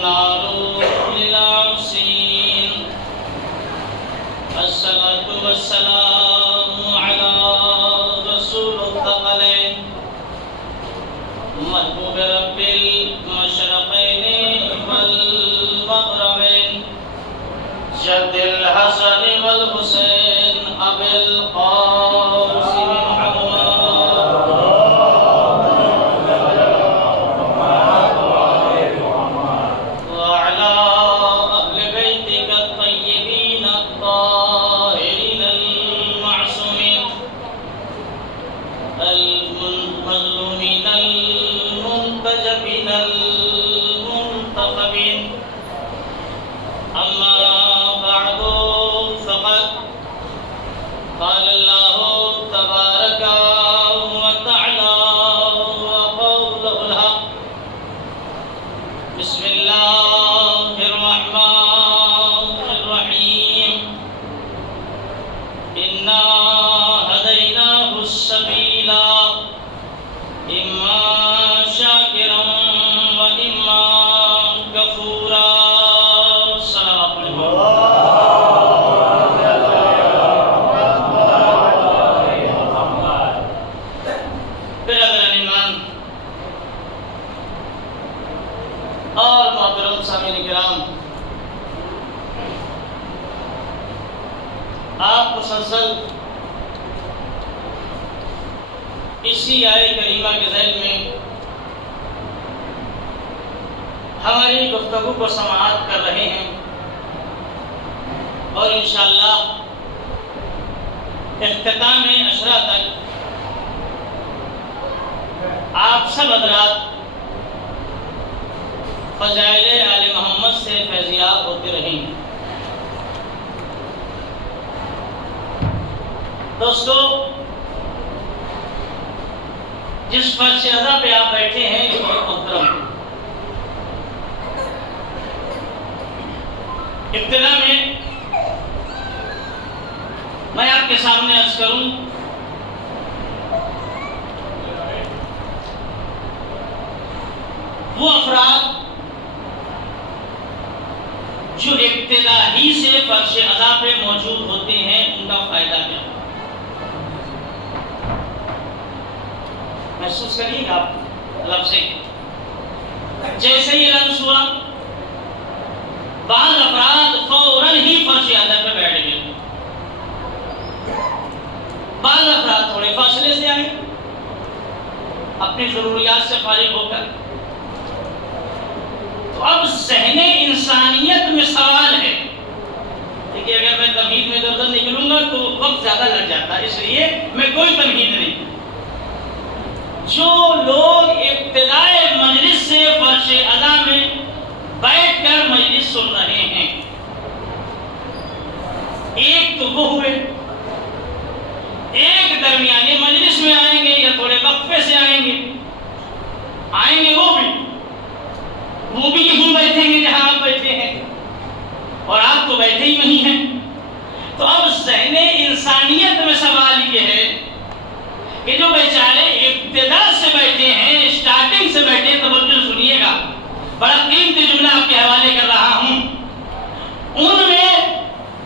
والنار للعاصين الصلاة والسلام على رسول الثقلين محبوب رب المشرقين والمغربين جد الحسن والحسين أبي القاسم آپ مسلسل اسی آیے کریمہ کے ذیل میں ہماری گفتگو کو سماعت کر رہے ہیں اور انشاءاللہ اختتام عشرہ تک آپ سب حضرات فضائل آل محمد سے فیضیاب ہوتے رہیں گے۔ دوستو، جس فرش اعلیٰ پہ آپ بیٹھے ہیں یہ بہت محترم ہے۔ ابتدا میں آپ کے سامنے عرض کروں وہ افراد جو ابتدا ہی سے فرش اعلیٰ پہ موجود ہوتے ہیں ان کا فائدہ کیا؟ محسوس کریے گا آپ لفظ جیسے ہی لفظ ہوا بعض افراد فوراً ہی فرش اعلیٰ پہ بیٹھ گئے، بعض افراد تھوڑے فاصلے سے آئے اپنی ضروریات سے فارغ ہو کر۔ تو اب ذہن انسانیت میں سوال ہے، دیکھیے اگر میں تمہید میں ادھر نکلوں گا تو وقت زیادہ لگ جاتا ہے، اس لیے میں کوئی تمہید نہیں۔ جو لوگ ابتدائے مجلس سے فرش اعلیٰ میں بیٹھ کر مجلس سن رہے ہیں، ایک تو وہ ہوئے، ایک درمیانے مجلس میں آئیں گے یا تھوڑے وقفے سے آئیں گے وہ بھی یہیں بیٹھیں گے جہاں آپ بیٹھے ہیں اور آپ تو بیٹھے ہی نہیں ہیں۔ تو اب ذہن انسانیت میں سوال یہ ہے کہ جو بیچارے ابتدا سے بیٹھے ہیں، اسٹارٹنگ سے بیٹھے ہیں، توجہ سنیے گا، بڑا قیمتی جملہ آپ کے حوالے کر رہا ہوں، ان میں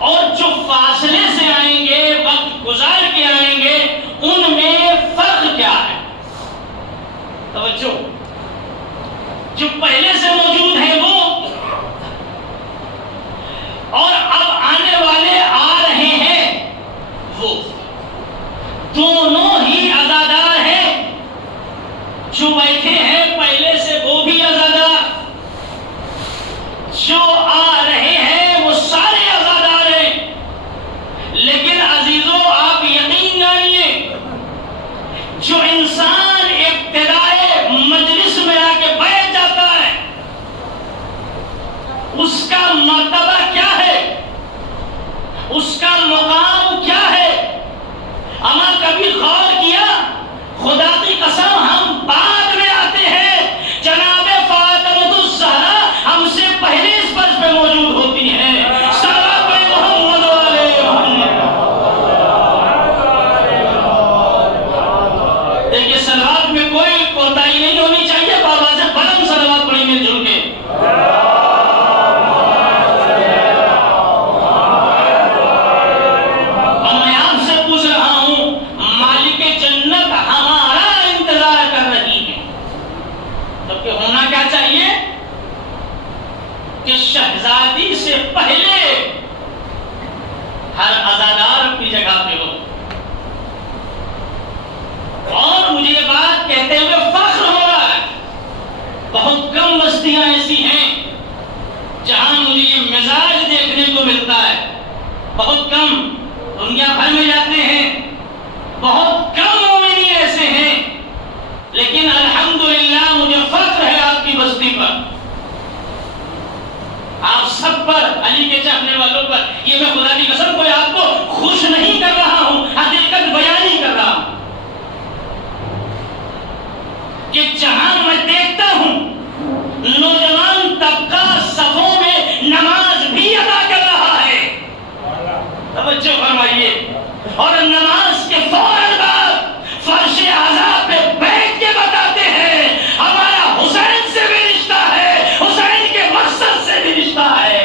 اور جو فاصلے سے آئیں گے، وقت گزار کے آئیں گے، ان میں فرق کیا ہے؟ توجہ، جو پہلے سے موجود ہیں وہ اور اب آنے والے آ رہے ہیں وہ، دونوں ہی عزادار ہیں۔ جو بیٹھے ہیں پہلے سے وہ بھی عزادار، جو آ رہے ہیں وہ سارے عزادار ہیں۔ لیکن عزیزو آپ یقین جانیے، جو انسان ابتدائے مجلس میں آ کے بیٹھ جاتا ہے کہ شہزادی سے پہلے ہر عزادار اپنی جگہ پہ ہو. اور مجھے یہ بات کہتے ہوئے فخر ہو رہا ہے، بہت کم بستیاں ایسی ہیں جہاں مجھے یہ مزاج دیکھنے کو ملتا ہے. بہت کم، دنیا بھر میں جاتے ہیں، بہت کم مومنین ایسے ہیں، لیکن الحمدللہ مجھے فخر ہے آپ کی بستی پر، آپ سب پر، علی کے چاہنے والوں پر. یہ میں خدا کی قسم کوئی آپ کو خوش نہیں کر رہا ہوں، حقیقت بیان ہی کر رہا ہوں کہ جہاں میں دیکھتا ہوں نوجوان طبقہ صفوں میں نماز بھی ادا کر رہا ہے. توجہ فرمائیے. اور نماز کے فوراً بعد فرش عذاب پہ بیٹھ کے بتاتے ہیں ہمارا حسین سے بھی رشتہ ہے، حسین کے مقصد سے بھی رشتہ ہے.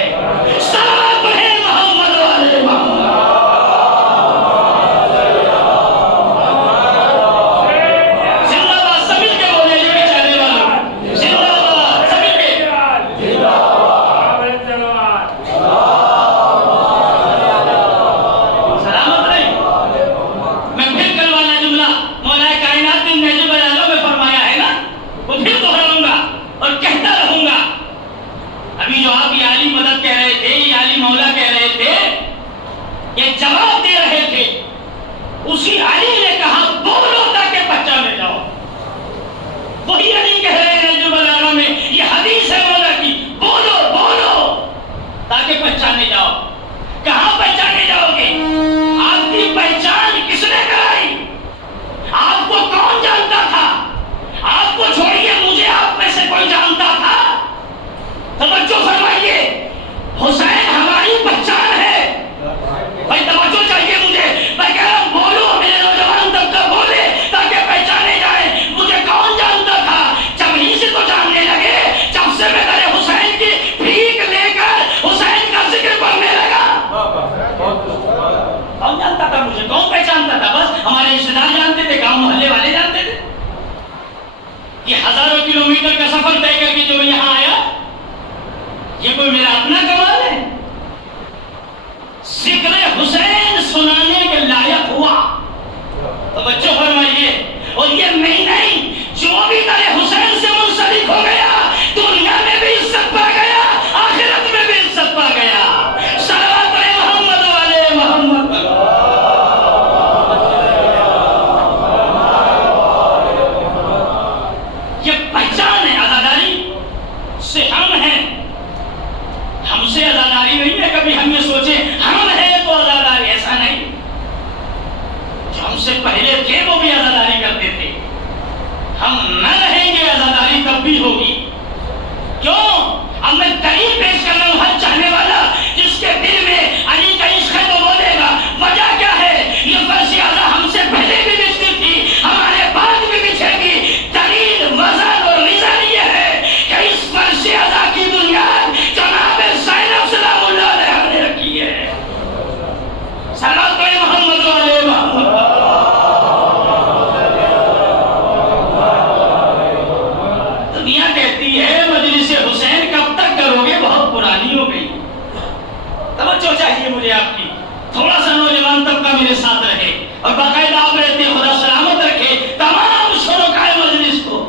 صلوات ہے محمد والے محمد. زندہ باد سبھی کے بولے لے کے چلے والوں، زندہ باد سبھی کے. سلامت رہے. میں پھر کل والا جملہ مولا کائنات نے نجم العالم میں فرمایا ہے نا، وہ پھر دہراؤں گا اور کہتا رہوں گا. ابھی جو آپ یہ عالی مدد کہہ رہے تھے، یہ عالی مولا کہہ رہے تھے، یہ جواب دے رہے تھے. اسی علی نے کہا بولو تاکہ پہچانے جاؤ. وہی علی کہہ رہے ہیں نجم العالم میں، یہ حدیث ہے مولا کی، بولو بولو تاکہ پہچانے جاؤ. کہاں پہچانے جاؤ گے؟ آپ کی پہچان کس نے کرائی؟ آپ کو کون جانتا تھا؟ آپ کو چھوڑیے، مجھے آپ میں سے کوئی جانتا تھا؟ توجہ فرمائیے. حسین ہماری پہچان ہے. بھائی توجہ چاہیے مجھے. میں کہہ رہا ہوں بولو، میرے نوجوان طبقہ بولے تاکہ پہچانے جائیں. مجھے کون جانتا تھا؟ جب ہی سے تو جاننے لگے، جب سے میں میرے حسین کی بھیک لے کر حسین کا ذکر پڑھنے لگا. کون جانتا تھا مجھے؟ کون پہچانتا تھا؟ بس ہمارے رشتے دار جانتے تھے، گاؤں محلے والے جانتے تھے. یہ ہزاروں کلومیٹر کا سفر طے کر کے جو یہاں آیا، یہ کوئی میرا اپنا کمال ہے؟ ذکر حسین سنانے کے لائق ہوا. توجہ فرمائیے. اور یہ نہیں جو بھی تیرے حسین سے منسلک ہو گیا دنیا میں بھی عزت پا گیا، آخرت میں بھی عزت پا گیا. صلوات علی محمد والے محمد. یہ پہچان ہے. عزاداری سے ہم ہیں، ہم سے عزاداری نہیں ہے. کبھی ہم یہ سوچے ہم ہیں تو عزاداری، ایسا نہیں. جو ہم سے پہلے تھے وہ بھی عزاداری کرتے تھے. ہم نہ رہیں گے، عزاداری تب بھی ہوگی. کیوں؟ اب میں دلیل پیش کر رہا ہوں. ہر چاہنے والا جس کے دل میں علی کا عشق ہے تو بولے گا. وجہ کیا ہے؟ یہ فرش عزا ہم سے پہلے بھی بچتی تھی، ہمارے بعد بھی بچھے گی. دلیل، وزن اور ریزن یہ ہے کہ اس فرش عزا کی بنیاد جناب زینب سلام اللہ علیہ نے رکھی ہے. صلوات علی محمد والے محمد. دنیا کہتی ہے مجلس حسین کب تک کرو گے، بہت پرانی ہو گئی. توجہ چاہیے مجھے آپ کی. تھوڑا سا نوجوان طبقہ میرے ساتھ رہے اور باقاعدہ آپ رہتے، خدا سلامت رکھے تمام شرکائے مجلس کو.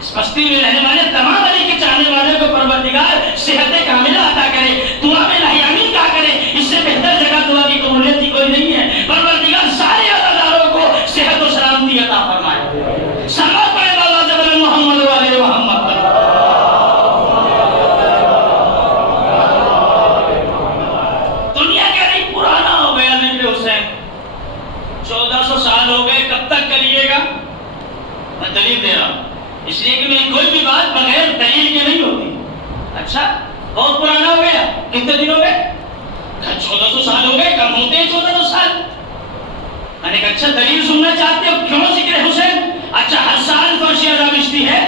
اس بستی میں رہنے والے تمام علی کے چاہنے والے کو پروردگار صحت کاملہ عطا کرے. دعا میں لاہی آمین کہا کرے. اس سے بہتر جگہ دعا کی قبولیت کی کوئی نہیں ہے. پروردگار سارے عزاداروں کو صحت و سلامتی عطا فرمائے. صلوات پڑھے بابا جبل محمد والے محمد. دنیا کہہ رہی پرانا ہو گیا ذکر حسین. 1400 سال ہو گئے، کب تک کریے گا؟ میں دلیل دے رہا ہوں، اس لیے کہ میں کوئی بھی بات بغیر دلیل کے نہیں ہوتی. اچھا بہت پرانا ہو گیا، کتنے دن ہو گئے؟ 1400 سال ہو گئے. کم ہوتے ہیں 1400 سال. میں نے کہا اچھا دلیل سننا چاہتے ہو کیوں ذکر حسین؟ اچھا ہر سال فرش عزا بچتی ہے،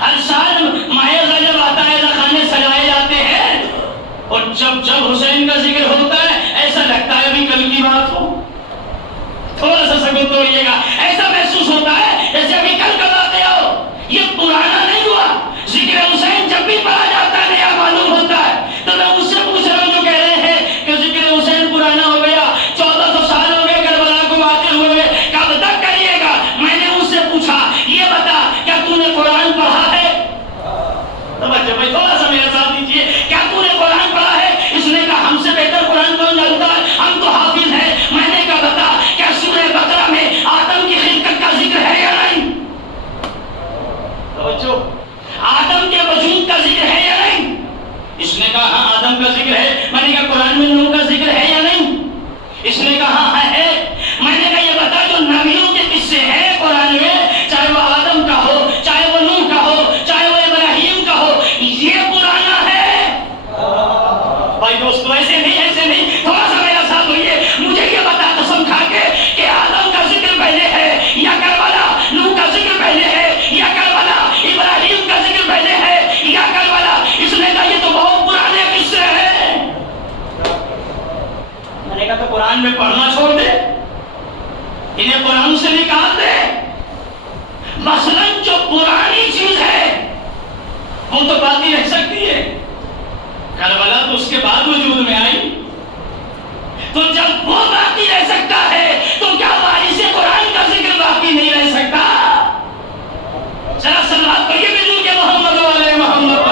ہر سال ماہ رجب آتا ہے، خانے سجائے جاتے ہیں، اور جب جب حسین کا ذکر ہوتا ہے ایسا لگتا ہے ابھی کل کی بات ہو. تھوڑا سا سکون توڑیے گا. ایسا محسوس ہوتا ہے جیسے ابھی کل کب آتے ہو. یہ پرانا نہیں ہوا. ذکر حسین جب بھی پڑھا جاتا ہے نیا آدم کے وجود کا ذکر ہے یا نہیں؟ اس نے کہا ہاں آدم کا ذکر ہے. میں نے کہا قرآن میں نوح کا ذکر ہے یا نہیں؟ اس نے کہا ہاں ہے. میں نے کہا یہ بتا جو نبیوں کے قصے ہیں قرآن میں، چاہے وہ آدم کا ہو، چاہے وہ نوح کا ہو، چاہے وہ ابراہیم کا ہو، یہ پرانا ہے. بھائی دوستو ایسے نہیں تھوڑا سا میرا ساتھ ہوئیے. مجھے یہ بتا قسم کھا کے کہ آدم کا ذکر پہلے ہے یا کربلا، نوح کا ذکر پہلے ہے یا کربلا، ابراہیم کا ذکر پہلے ہے یا کربلا؟ اس نے کہا یہ تو بہت پرانے قصے ہیں. میں نے کہا تو قرآن میں پڑھنا چھوڑ دے، انہیں قرآن سے نکال دے. مثلاً جو پرانی چیز ہے وہ تو باقی رہ سکتی ہے. کربلا تو اس کے بعد وجود میں آئی، تو جب وہ باقی رہ سکتا ہے تو کیا وارث قرآن کا ذکر باقی نہیں رہ سکتا؟ ذرا سلوات پڑھیے مل کے محمد والے محمد.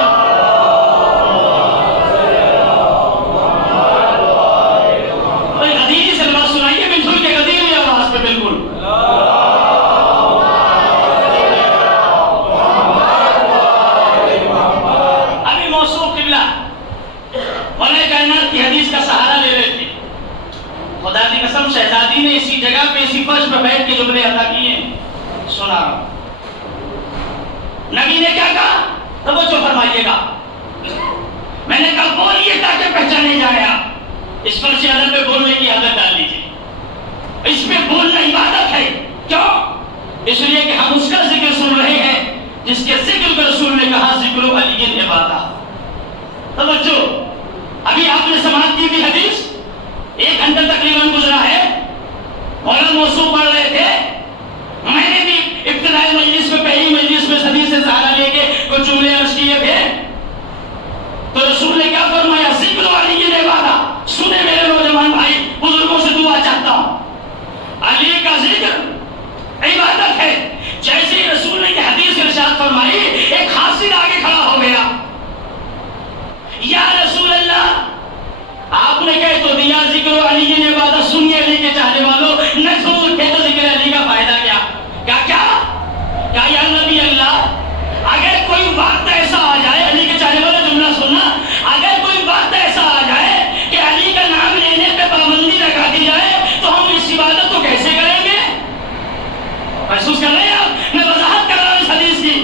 غدیری سلوات سنائیے مل کے غدیری آواز پہ. بالکل ابھی موصوف قبلہ مولا کائنات کی حدیث کا سہارا لے رہے تھے. خدا کی قسم شہزادی نے اسی جگہ پہ اسی فرش پہ بیٹھ کے جملے ادا کیے. سنا نبی نے کیا کہا؟ توجہ فرمائیے گا. میں نے کہا بولیے تاکہ پہچانے جائے. آپ اس فرش عدد پہ بولنے کی عادت ڈال دیجیے. اس پہ بولنا عبادت ہے. کیوں؟ اس لیے کہ ہم اس کا ذکر سن رہے ہیں جس کے ذکر کو رسول نے کہا ذکر علی عبادہ. توجہ، ابھی آپ نے سماعت کی بھی حدیث 1 گھنٹہ تقریباً گزرا ہے. مولانا موصوف پڑھ رہے تھے. میں نے بھی ابتدائی مجلس میں پہلی مجلس میں حدیث سے سہارا لے کے کچھ جملے عرض کیے تھے. تو رسول نے کیا فرمایا؟ ذکر علی عبادہ. سنے میرے نوجوان بھائی، بزرگوں سے دعا چاہتا ہوں. علی کا ذکر عبادت ہے. جیسے رسول نے یہ حدیث ارشاد فرمائی، ایک حاصل آگے کھڑا ہو گیا. یا رسول اللہ، آپ نے کہہ تو دیا ذکر علی کی عبادت. سنیے علی کے چاہنے والوں، نہ چھوڑ کے تو ذکر علی کا فائدہ کیا؟ کیا یا نبی اللہ، اگر کوئی وقت ایسا آ جائے، علی کے چاہنے والا جملہ سننا، اگر کوئی وقت ایسا آ جائے کہ علی کا نام لینے پہ پابندی لگا دی جائے تو ہم اس عبادت کو کیسے کریں گے؟ محسوس کر رہے ہیں آپ؟ میں وضاحت کر رہا ہوں اس حدیث کی.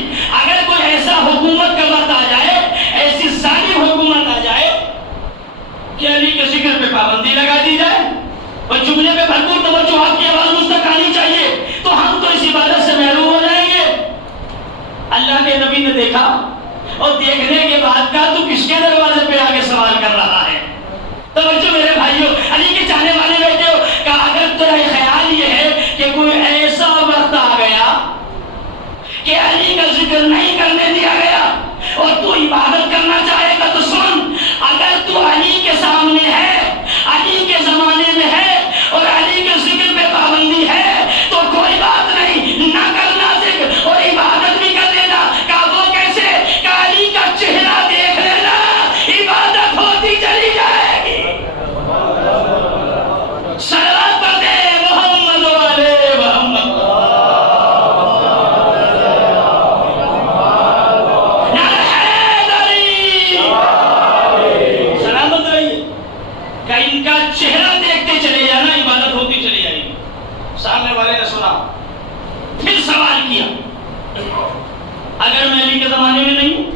اگر کوئی ایسا حکومت کا وقت آ جائے، ایسی ظالم حکومت آ جائے کہ علی کے ذکر پہ پابندی لگا دی جائے اور جملے پہ بھرپور توجہ آپ کی آواز مجھ تک آنی چاہیے، تو ہم تو اس عبادت سے محروم ہو جائیں گے. اللہ کے نبی نے دیکھا اور دیکھنے کے بعد کہا تو کس کے دروازے پہ آگے سوال کر رہا ہے؟ توجہ میرے بھائیوں، علی کے چاہنے والے بیٹھے ہو. کہا اگر تیرا خیال یہ ہے کہ کوئی ایسا وقت آ گیا کہ علی کا ذکر نہیں کرنے دیا گیا اور تو عبادت کرنا چاہے گا تو سن، اگر تو علی کے سامنے ہے، علی کے زمانے میں ہے اور علی کے ذکر پہ پابندی ہے تو کوئی بات نہیں، نہ کرنا ذکر اور عبادت بھی کر لینا. کہا وہ کیسے؟ کہ علی کا چہرہ دیکھ لینا، عبادت ہوتی چلی جائے گی. صلوات پڑھ دے محمد والے محمد. ان کا چہرہ دیکھتے چلے جانا، عبادت ہوتی چلی جائے گی. سامنے والے نے سنا، پھر سوال کیا اگر میں علی کے زمانے میں نہیں ہوں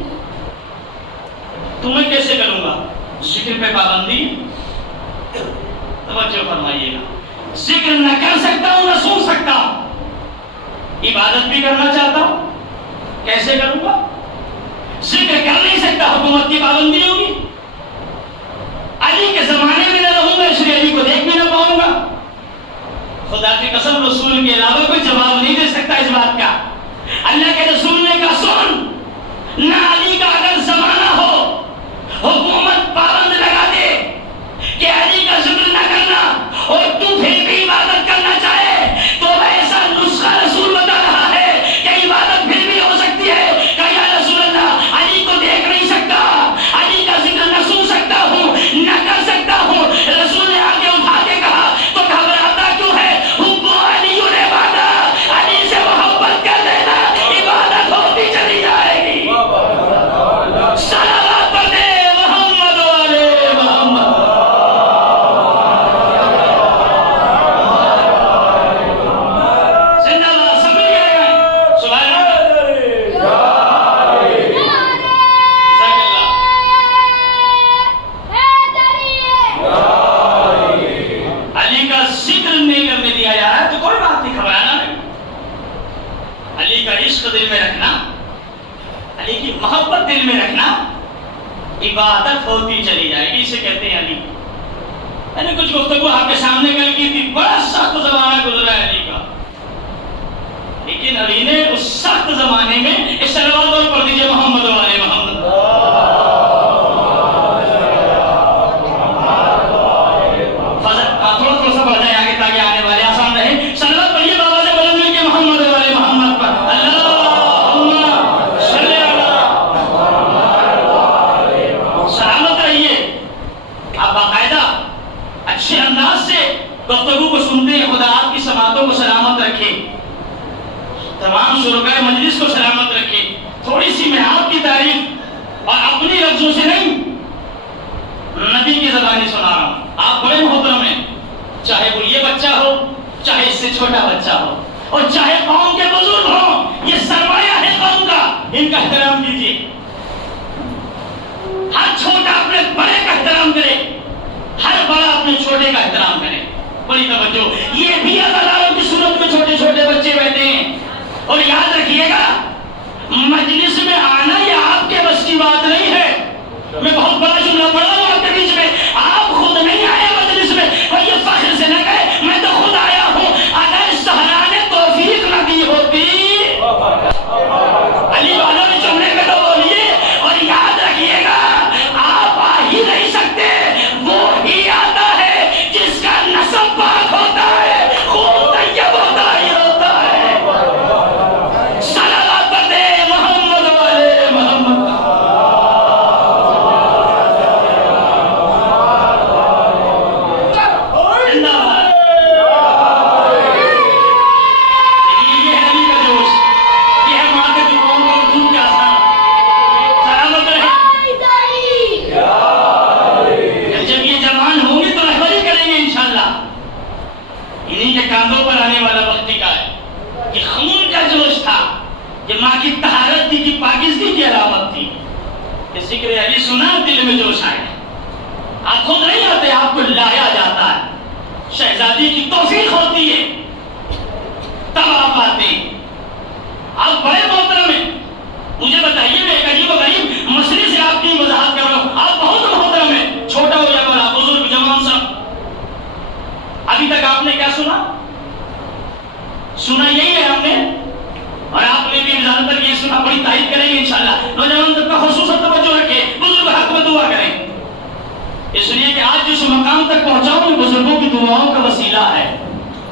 تو میں کیسے کروں گا ذکر پہ پابندی؟ توجہ فرمائیے گا. ذکر نہ کر سکتا ہوں، نہ سن سکتا ہوں، عبادت بھی کرنا چاہتا ہوں، کیسے کروں گا؟ ذکر کر نہیں سکتا، حکومت کی پابندی ہوگی. علی کے زمانے میں نہ رہوں گا، اس لیے علی کو دیکھ بھی نہ پاؤں گا. خدا کی قسم رسول کے علاوہ کوئی جواب نہیں دے سکتا اس بات کا. اللہ کے رسول نے کہا سن، نہ علی کا اگر زمانہ ہو، حکومت پابند لگا دے کہ علی کا ذکر نہ کرنا اور تو پھر بھی عبادت کرنا چاہے، تو ایسا نسخہ رسول بتا رہا ہے کہ عبادت پھر بھی ہو سکتی ہے. کہ یا رسول اللہ، علی کو دیکھ نہیں سکتا، علی کا ذکر نہ سن سکتا ہوں، نہ کر سکتا ہوں. رسول نے آگے اٹھا کے کہا تو گھبراتا کیوں ہے؟ حب علی عبادہ، علی سے محبت کر لینا، عبادت ہوتی چلی جائے. علی کی محبت دل میں رکھنا عبادت ہوتی چلی جائے گی. اسے کہتے ہیں علی. میں نے کچھ گفتگو آپ کے سامنے کل کی تھی. بڑا سخت زمانہ گزرا ہے علی کا, لیکن علی نے اس سخت زمانے میں اس صلوات اور پڑھ دیجئے محمد والے محمد. تھوڑا سا بڑھ جائے آگے تاکہ آنے والے آسان رہے. صلوات پڑھیے بابا سے بلند مل کے محمد والے محمد پر. سلامت رہیے. آپ باقاعدہ اچھے انداز سے گفتگو کو سنتے ہیں. خدا آپ کی سماعتوں کو سلامت رکھے, تمام شرکائے مجلس کو سلامت رکھے. تھوڑی سی میں آپ کی تعریف اور اپنی لفظوں سے نہیں, نبی کی زبانی سنا رہا ہوں. آپ بڑے محترم ہیں, چاہے وہ یہ بچہ ہو, چاہے اس سے چھوٹا بچہ ہو, اور چاہے قوم کے بزرگ ہوں. یہ سرمایہ ہے قوم کا, ان کا احترام کیجیے. ہر چھوٹا اپنے بڑے کا احترام کرے, ہر بڑا اپنے چھوٹے کا احترام کرے. بڑی توجہ. یہ بھی عزاداروں کی صورت میں چھوٹے چھوٹے بچے بیٹھے ہیں. اور یاد رکھیے گا, مجلس میں آنا یہ آپ کے بس کی بات نہیں ہے. میں بہت بڑا جملہ پڑھا ہوں آپ کے بیچ میں. آپ خود نہیں آئے مجلس میں, اور یہ فخر سے نہ کہے میں تو خود آیا ہوں. اگر سہرا نے توفیق نہ دی ہوتی, علی والوں نے جملے میں تو بولیے. اور یاد رکھیے گا, آپ آ ہی نہیں سکتے, وہ ہی آتا ہے جس کا نسب پاک ہوتا ہے, خون طیب ہوتا ہی ہوتا ہے. صلوات پڑھتے محمد والے محمد. کاندھوں پر آنے والا وقت کا ہے کہ خون کا جوش تھا, یہ ماں کی طہارت تھی, کی پاکیزگی کی علامت تھی. یہ ذکر علی سنا, دل میں جوش آئے. آپ خود نہیں آتے, آپ کو لایا جاتا ہے. شہزادی کی توفیق ہوتی ہے تب آپ آتے ہیں. آپ بڑے محترم ہیں. مجھے بتائیے, میں ایک عجیب و غریب مسئلے سے آپ کی وضاحت کر رہا ہوں. آپ بہت محترم ہیں, چھوٹا ہو یا بڑا, بزرگ جوان سب. ابھی تک آپ نے کیا سنا یہی ہے ہم نے, اور آپ نے بھی زیادہ تر یہ سنا. بڑی تائید کریں گے انشاءاللہ. نوجوان طبقہ کا خصوصاً توجہ رکھے, بزرگ حق میں دعا کریں. اس لیے کہ آج جس مقام تک پہنچاؤں میں بزرگوں کی دعاؤں کا وسیلہ ہے.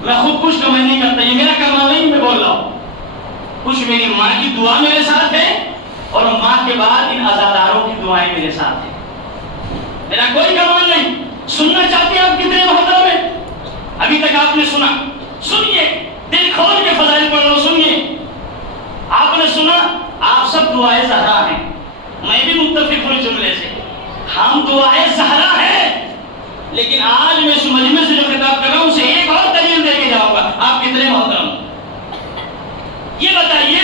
میں خود کچھ کمائی نہیں کرتا, یہ میرا کام نہیں, میں بول رہا ہوں. کچھ میری ماں کی دعا میرے ساتھ ہے, اور ماں کے بعد ان عزاداروں کی دعائیں میرے ساتھ ہیں. میرا کوئی کمال نہیں. سننا چاہتے ہیں آپ کتنے محترم ہیں؟ ابھی تک آپ نے سنا, سنیے, دل کھول کے فضائل پڑھ لو, سنیے. آپ نے سنا, آپ سب دعائے زہرا ہیں. میں بھی متفق ہوں جملے سے, ہم دعائے زہرا ہیں. لیکن آج میں اس مجمع سے جو خطاب کر رہا ہوں اسے ایک اور دلیل دے کے جاؤں گا. آپ کتنے محترم. یہ بتائیے,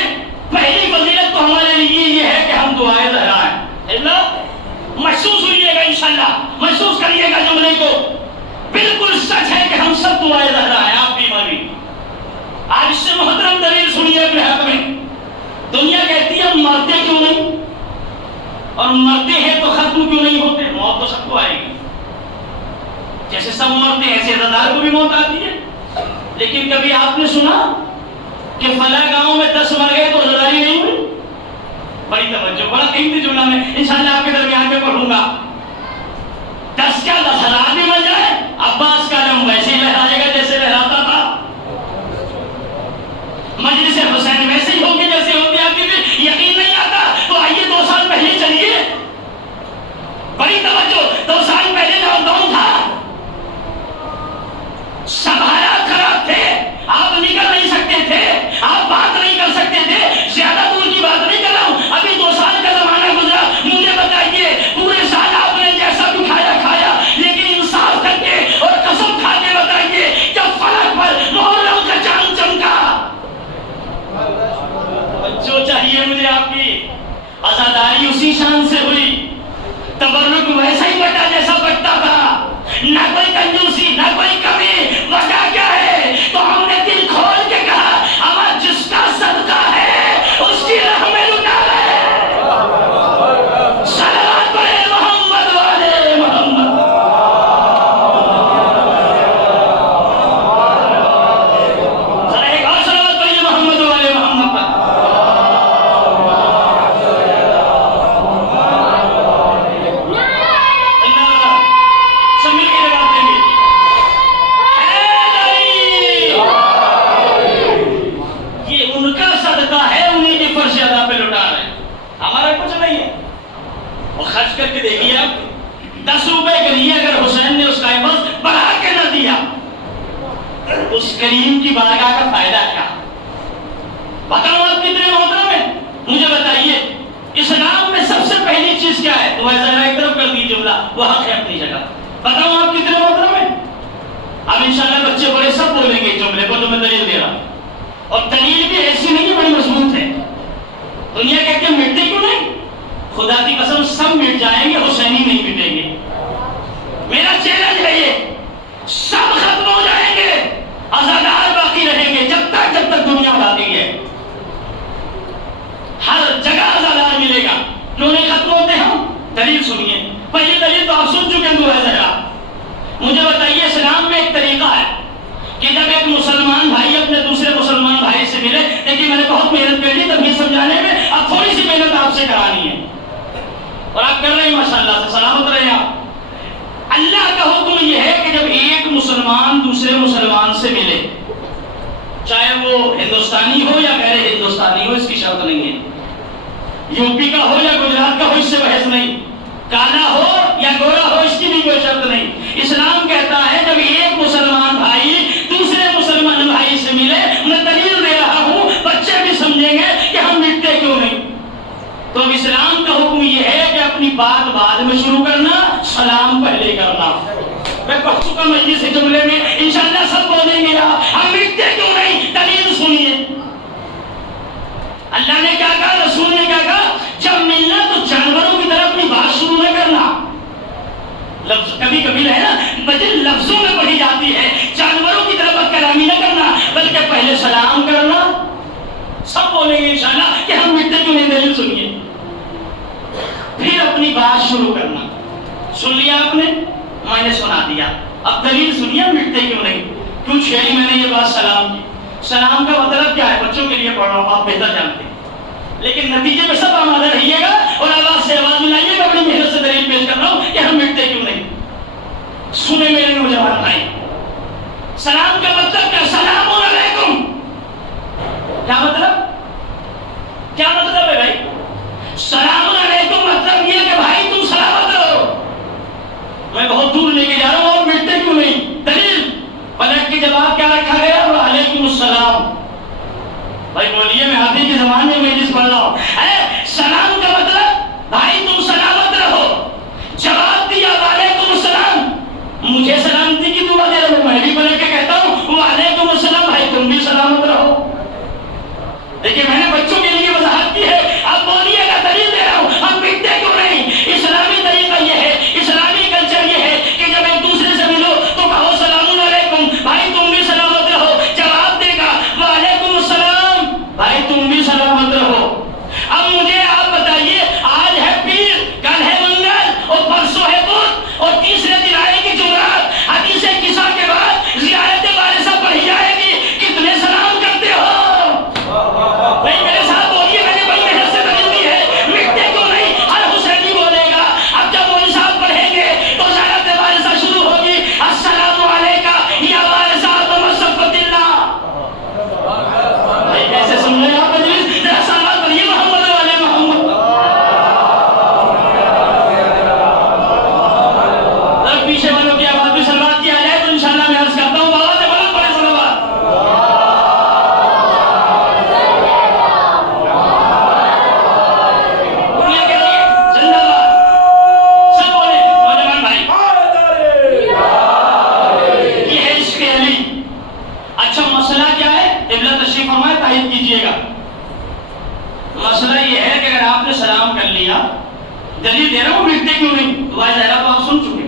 پہلی فضیلت تو ہمارے لیے یہ ہے کہ ہم دعائے زہرا ہیں. محسوس ہوئیے گا انشاءاللہ, محسوس کریے گا جملے کو. بالکل سچ ہے کہ ہم سب دعائے زہرا ہیں, آپ بھی مانی. آج سے محترم دلیل سنیے اپنے حق میں. دنیا کہتی ہے مرتے کیوں نہیں, اور مرتے ہیں تو ختم کیوں نہیں ہوتے. موت تو سب کو آئے گی, جیسے سب مرتے ہیں ایسے عزادار کو بھی موت آتی ہے. لیکن کبھی آپ نے سنا کہ فلاں گاؤں میں 10 مر گئے تو عزاداری نہیں ہوئی؟ بڑی توجہ, بڑا قیمتی جملہ میں انشاءاللہ آپ کے درمیان میں پڑھوں گا. 10 کیا 10,000 بھی مر جائے, عباس کا علم ویسے ہی لہرائے گا جیسے لہراتا تھا. مجلس حسین ویسے ہی ہوگی جیسے ہوتی آتی تھی. یقین نہیں آتا تو آئیے 2 سال پہلے چلیے. بڑی توجہ, 2 سال پہلے لاک ڈاؤن تھا, سب حالات خراب تھے, آپ نکل نہیں سکتے تھے, آپ بات نہیں کر سکتے تھے. زیادہ دور کی بات نہیں کر رہا ہوں, ابھی 2 سال کا زمانہ گزرا. مجھے بتائیے, پورے سال آپ نے جیسا بھی کھایا, لیکن انصاف کر کے اور قسم کھا کے بتائیے, جب فلک پر محرم کا چاند چمکا, جو چاہیے مجھے آپ کی عزاداری اسی شان سے ہوئی, تبرک ویسا ہی بٹا جیسا بٹتا تھا, نہ کوئی کنجوسی نہ کوئی کمی. وجہ کیا ہے؟ تو ہم نے دل کھول کے کہا, ہمارا جس کا صدقہ ہے اس کی راہ میں لٹا رہے. اور خرچ کر کے دیکھیے آپ 10 روپے کے لیے اگر حسین نے اس کا عوض بڑھا کے نہ دیا اس کریم کی بارگاہ کا فائدہ کیا؟ بتاؤں آپ کتنے محترم ہیں؟ مجھے بتائیے اسلام میں سب سے پہلی چیز کیا ہے؟ تو ذرا ایک طرف کر دی جملہ، وہ حق ہے اپنی جگہ. بتاؤں آپ کتنے محترم ہیں؟ اب انشاءاللہ بچے بڑے سب بولیں گے جملے کو جو میں دلیل دے رہا ہوں، اور دلیل بھی ایسی نہیں بڑی مضبوط ہے. دنیا کہتے ہیں مٹتے کیوں نہیں؟ خدا کی قسم سب مٹ جائیں گے، حسینی نہیں مٹیں گے. میرا چیلنج ہے یہ، سب ختم ہو جائیں گے، آزادار باقی رہیں گے جب تک دنیا باقی ہے. ہر جگہ آزادار ملے گا. کیوں نہیں ختم ہوتے ہم؟ دلیل سنیے. پہلی دلیل تو آپ سن چکے ہیں، دو ہے ذرا. مجھے بتائیے اسلام میں ایک طریقہ ہے کہ جب ایک مسلمان بھائی اپنے دوسرے مسلمان بھائی سے ملے، لیکن میں نے بہت محنت کر لی تمہیں سمجھانے میں، اب تھوڑی سی محنت آپ سے کرانی ہے اور آپ کر رہے ہیں ماشاءاللہ سے، سلامت رہے آپ. اللہ کا حکم یہ ہے کہ جب ایک مسلمان دوسرے مسلمان سے ملے، چاہے وہ ہندوستانی ہو یا غیر ہندوستانی ہو، اس کی شرط نہیں ہے. یو پی کا ہو یا گجرات کا ہو، اس سے بحث نہیں. کالا ہو یا گورا ہو، اس کی بھی کوئی شرط نہیں. اسلام کہتا ہے جب ایک مسلمان بھائی دوسرے مسلمان بھائی سے ملے، میں دلیل دے رہا ہوں، بچے بھی سمجھیں گے کہ ہم مٹتے کیوں نہیں. تو اب اسلام کا حکم یہ ہے کہ اپنی بات بعد میں شروع کرنا، سلام پہلے کرنا. میں پڑھ چکا مجلس سے جملے میں، انشاءاللہ سب بولیں گے ہم مٹتے کیوں نہیں. دلیل سنیے. اللہ نے کیا کہا، رسول نے کیا کہا، جب ملنا تو جانوروں کی طرح اپنی بات شروع نہ کرنا. لفظ کبھی کبھی ہے نا بجے لفظوں میں پڑھی جاتی ہے، جانوروں کی طرح بات کلامی نہ کرنا، بلکہ پہلے سلام کرنا. سب بولیں گے انشاءاللہ کہ ہم مٹتے کیوں نہیں. دلیل سنیے. پھر اپنی بات شروع کرنا. سن لیا آپ نے، میں نے سنا دیا. اب دلیل سنیے مٹتے کیوں نہیں. کیوں چھیڑی میں نے یہ بات سلام کی؟ سلام کا مطلب کیا ہے؟ بچوں کے لیے پڑھ رہا ہوں، آپ بہتر جانتے ہیں، لیکن نتیجے میں سب آمادہ رہیے گا اور آواز سے آواز ملائیے گا. بڑی محنت سے دلیل پیش کر رہا ہوں کہ ہم مٹتے کیوں نہیں. سنے میرے نوجوان بھائی، سلام کا مطلب کیا؟ سلام علیکم. کیا مطلب؟ کیا مطلب ہے بھائی؟ سلام علیکم مطلب یہ کہ بھائی تم سلامت رہو. میں بہت دور لے کے جا رہا ہوں، اور مٹتے کیوں نہیں. دلیل پلٹ کے جواب کیا رکھا گیا؟ وعلیکم السلام. بھائی بولیے، میں حافظ کے زمانے میں جس پڑھ رہا ہوں. سلام کا مطلب بھائی تم سلامت رہو. جواب دیا وعلیکم السلام. مجھے سلامتی کی دعا دے رہا ہوں، میں بھی پلٹ کے کہتا ہوں وعلیکم السلام. بھائی تم بھی سلامت رہو. دیکھیے میں نے بچوں کے لیے وضاحت کی ہے، اب بولیے گا. دلیل دے رہا ہوں، ہم مٹتے کیوں نہیں. اسلامی طریقہ یہ ہے، اسلامی کلچر یہ ہے کہ جب ایک دوسرے سے ملو تو کہو سلام علیکم. بھائی تم بھی سلامت رہو. جواب دے گا وعلیکم السلام. بھائی تم بھی سلامت رہو. اب مجھے آپ بتائیے، آج ہے پیر، کل ہے منگل، اور پرسوں ہے بدھ، اور تیسرے دن آئے گی جمعرات. حدیث قصہ کے بعد زیارت وارثہ پڑھی جائے گی. کتنے سلام کرتے ہو؟ نہیں میرے ساتھ بولیے، میں نے بڑی محنت سے دلیل دی ہے. مٹتے کیوں نہیں؟ ہر حسینی بولے گا. اب جب مولوی صاحب پڑھیں گے تو زیارت وارثہ شروع ہوگی. السلام علیکہ یا وارثہ مصفت اللہ. بھائی کیسے سن رہے ہیں آپ مجلس؟ ذرا سلام پڑھیے محمد والے محمد. ذرا پیچھے والوں کی آواز بھی سلوات کیا جائے تو انشاءاللہ میں عرض کرتا ہوں بابا سے بلند پڑے سلوات. مسئلہ یہ ہے کہ اگر آپ نے سلام کر لیا، دلیل دے رہا ہوں مٹتے کیوں نہیں، دعائے ظاہرہ تو آپ سن چکے.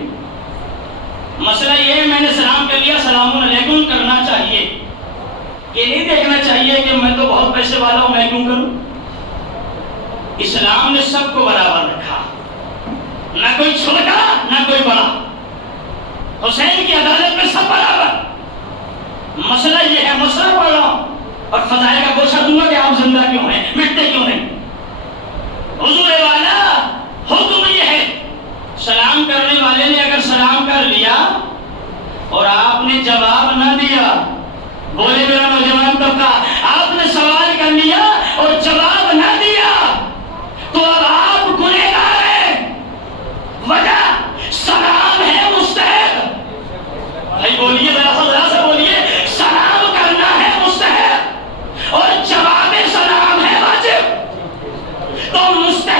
مسئلہ یہ ہے میں نے سلام کر لیا، سلام علیکم کرنا چاہیے. یہ نہیں دیکھنا چاہیے کہ میں تو بہت پیسے والا ہوں، میں کیوں کروں. اسلام نے سب کو برابر رکھا، نہ کوئی چھوٹا نہ کوئی بڑا. حسین کی عدالت میں سب برابر. مسئلہ یہ ہے، مسئلہ پڑھ رہا ہوں اور فضائل کا گوشہ دوں گا کہ آپ زندہ کیوں ہیں، مٹتے کیوں نہیں. حضور والا حکم یہ ہے، سلام کرنے والے نے اگر سلام کر لیا اور آپ نے جواب نہ دیا، بولے میرا نوجوان طبقہ، آپ نے سوال کر لیا اور جواب نہ دیا تو اب آپ گنہگار ہیں.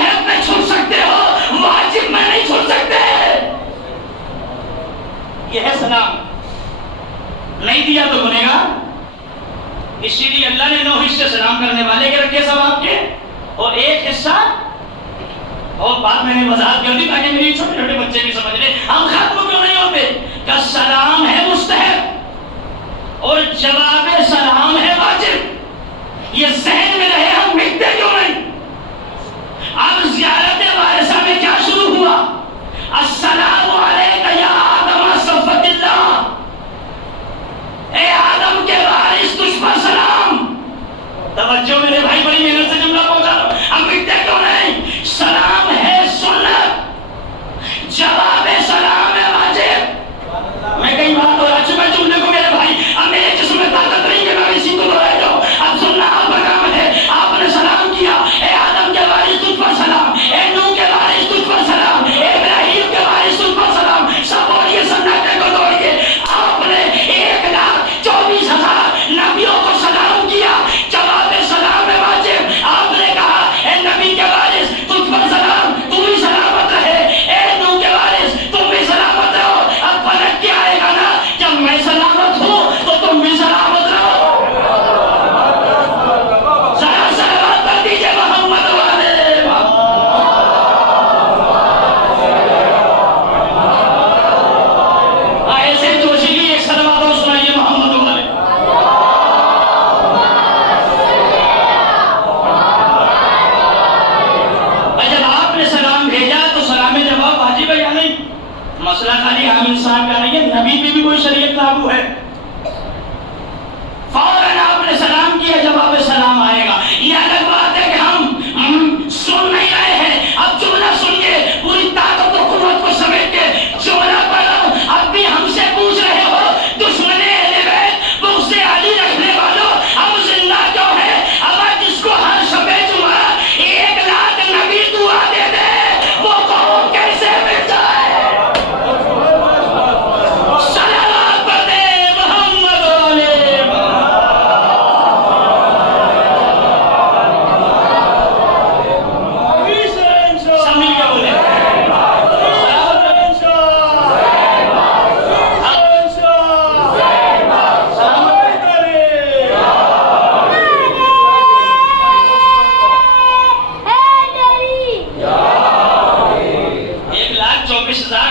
مستحب میں چھوڑ سکتے ہو، واجب میں نہیں چھوڑ سکتے. یہ ہے سلام. نہیں دیا تو گنہگار. اسی لیے اللہ نے 9 حصے سلام کرنے والے کے رکھے ثواب کے، اور ایک حصہ، اور بات میں نے وضاحت کر دی تاکہ میری چھوٹے چھوٹے بچے بھی سمجھ لیں ہم ختم کیوں نہیں ہوتے. کہ سلام ہے مستحب اور جواب سلام ہے واجب. یہ ذہن میں رہے ہم مٹتے کیوں نہیں. اب زیارت وارثہ میں کیا شروع ہوا؟ السلام علیک یا آدم صفوت اللہ، اے آدم کے وارث تجھ پر سلام. توجہ میرے بھائی، بڑی محنت سے جملہ پہنچا رہا ہوں. ہم مٹتے کیوں نہیں؟ سلام ہے سنت، جواب سلام ہے واجب. میں کئی بار دوہرا چکا جملے کو میرے بھائی، اب میرے جسم میں طاقت نہیں کہ میں اسی کو دوہرا جاؤں. اب سننا آپ کا کام ہے. آپ نے سلام کیا، اے آدم کے وارث تجھ پر سلام، اے نوح کے وارث تجھ پر سلام، اے ابراہیم کے وارث تجھ پر سلام. سب بولیے سناٹے کو توڑیے. آپ نے 1,24,000 نبیوں کو سلام کیا، جواب سلام ہے واجب. آپ نے کہا اے نبی کے وارث تجھ پر سلام، تم بھی سلامت رہے. اے نوح کے وارث تم بھی سلامت رہو. اب فرق کیا آئے گا نا، جب میں سلامت ہوں تو تم بھی سلامت رہو. ذرا سلامت کر دیجیے محمد والے. ایسے جوشیلی ایک سلامت اور سنائیے محمد والے. جب آپ نے سلام بھیجا تو سلام جواب واجب ہے یا نہیں؟ مسئلہ خالی عام انسان کا نہیں ہے، نبی پہ بھی کوئی شریعت لاگو ہے. فوراً آپ نے سلام کیا، جواب سلام آئے گا. یہ الگ بات ہے کہ ہم سن نہیں رہے ہیں. اب جملہ سنیے، پوری طاقت و قوت کو سمیٹ کے جملہ پڑھو. اب بھی ہم سے پوچھ رہے ہو دشمن اہل بیت، بغض علی رکھنے والوں، ہم زندہ کیوں ہیں؟ اب جس کو ہر شب جمعہ 1,00,000 نبی دعا دے دے، وہ قوم کیسے مٹ جائے؟ صلوات پڑھ دے محمد والے. سب مل کے بولے.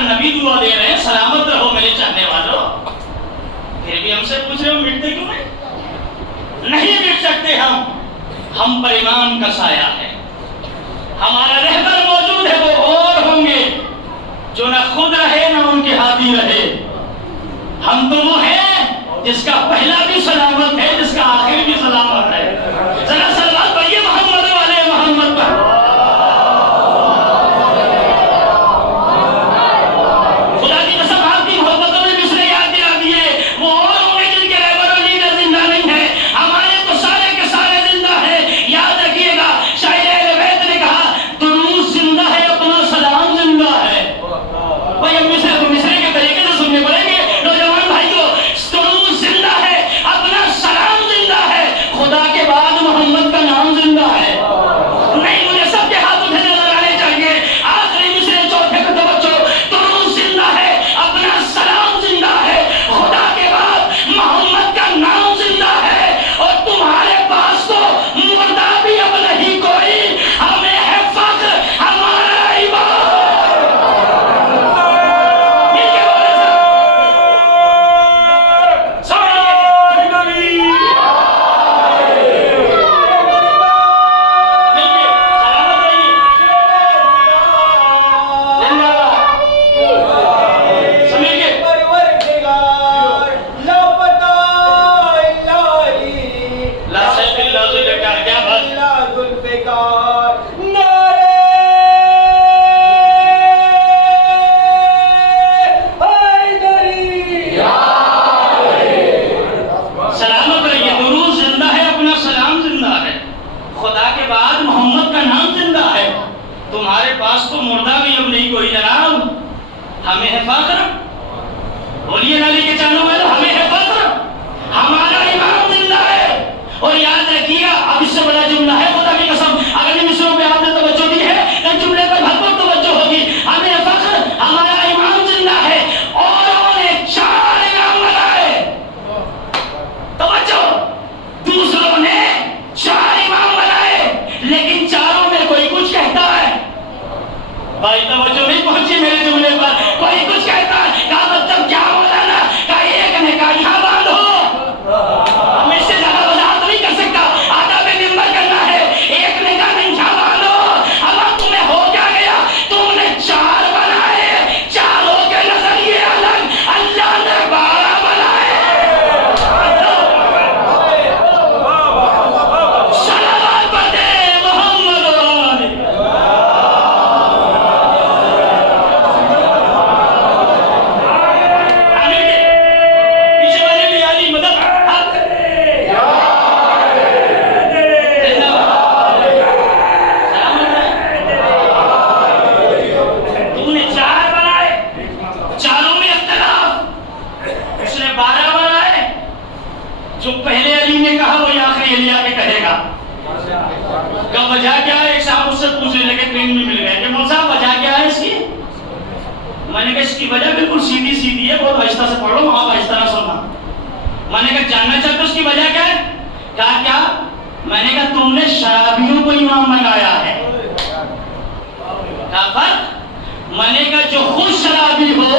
نبی دعا دے رہے ہیں سلامت رہو میرے چاہنے والوں. پھر بھی ہم سے پوچھ رہے ہو مٹتے کیوں نہیں؟ نہیں مٹ سکتے ہم پر ایمان کا سایہ ہے. ہمارا رہبر موجود ہے، وہ اور ہوں گے جو نہ خود رہے نہ ان کے ہاتھی رہے. ہم تو وہ ہیں جس کا پہلا بھی سلامت ہے، جس کا آخر بھی سلامت ہے. ذرا سلامت پڑھیے محمد والے محمد پر. ہمیں ہے فخر. بولیے نبی کے چانوں میں ہمیں ہے فخر. ہمارا امام زندہ ہے. اور یاد رکھیے گا، اب اس سے بڑا جملہ ہے خدا کی قسم، اگر ان مصروں پہ آپ نے توجہ دی ہے بھائی توجہ نہیں پہنچی میرے جملے پر. کوئی کچھ کہتا ہے کہا مطلب کیا مولانا, کہا ایک نے کہا یہاں باندھو. ہم اس سے زیادہ وضاحت نہیں کر سکتا, آدھا میں نمبر کرنا ہے. ایک نے کہا نہیں یہاں باندھو. اب تمہیں ہو کیا گیا, تم نے 4 بنائے, چاروں کے نظریے الگ, اللہ نے 12 بنائے. صلوات پڑھتے محمد علی. پیچھے والے بھی علی مدد حق. تم نے 4 بنائے, چاروں میں اختلاف, اس نے 12 بنائے. جو پہلے علی نے کہا وہی آخری علی آ کے کہے گا. کا وجہ کیا ہے؟ ایک صاحب اس سے پوچھنے لگے, ٹرین میں مل گئے کہ مول صاحب وجہ کیا ہے اس کی؟ میں نے کہا اس کی وجہ بالکل سیدھی سیدھی ہے, بہت آہستہ سے پڑھ لو, وہاں آہستہ نہ سننا. میں نے کہا جاننا چاہتے ہو اس کی وجہ کیا ہے؟ کہا کیا؟ میں نے کہا تم نے شرابیوں کو امام بنایا ہے. کہا فرق؟ میں نے کہا جو خود شرابی ہو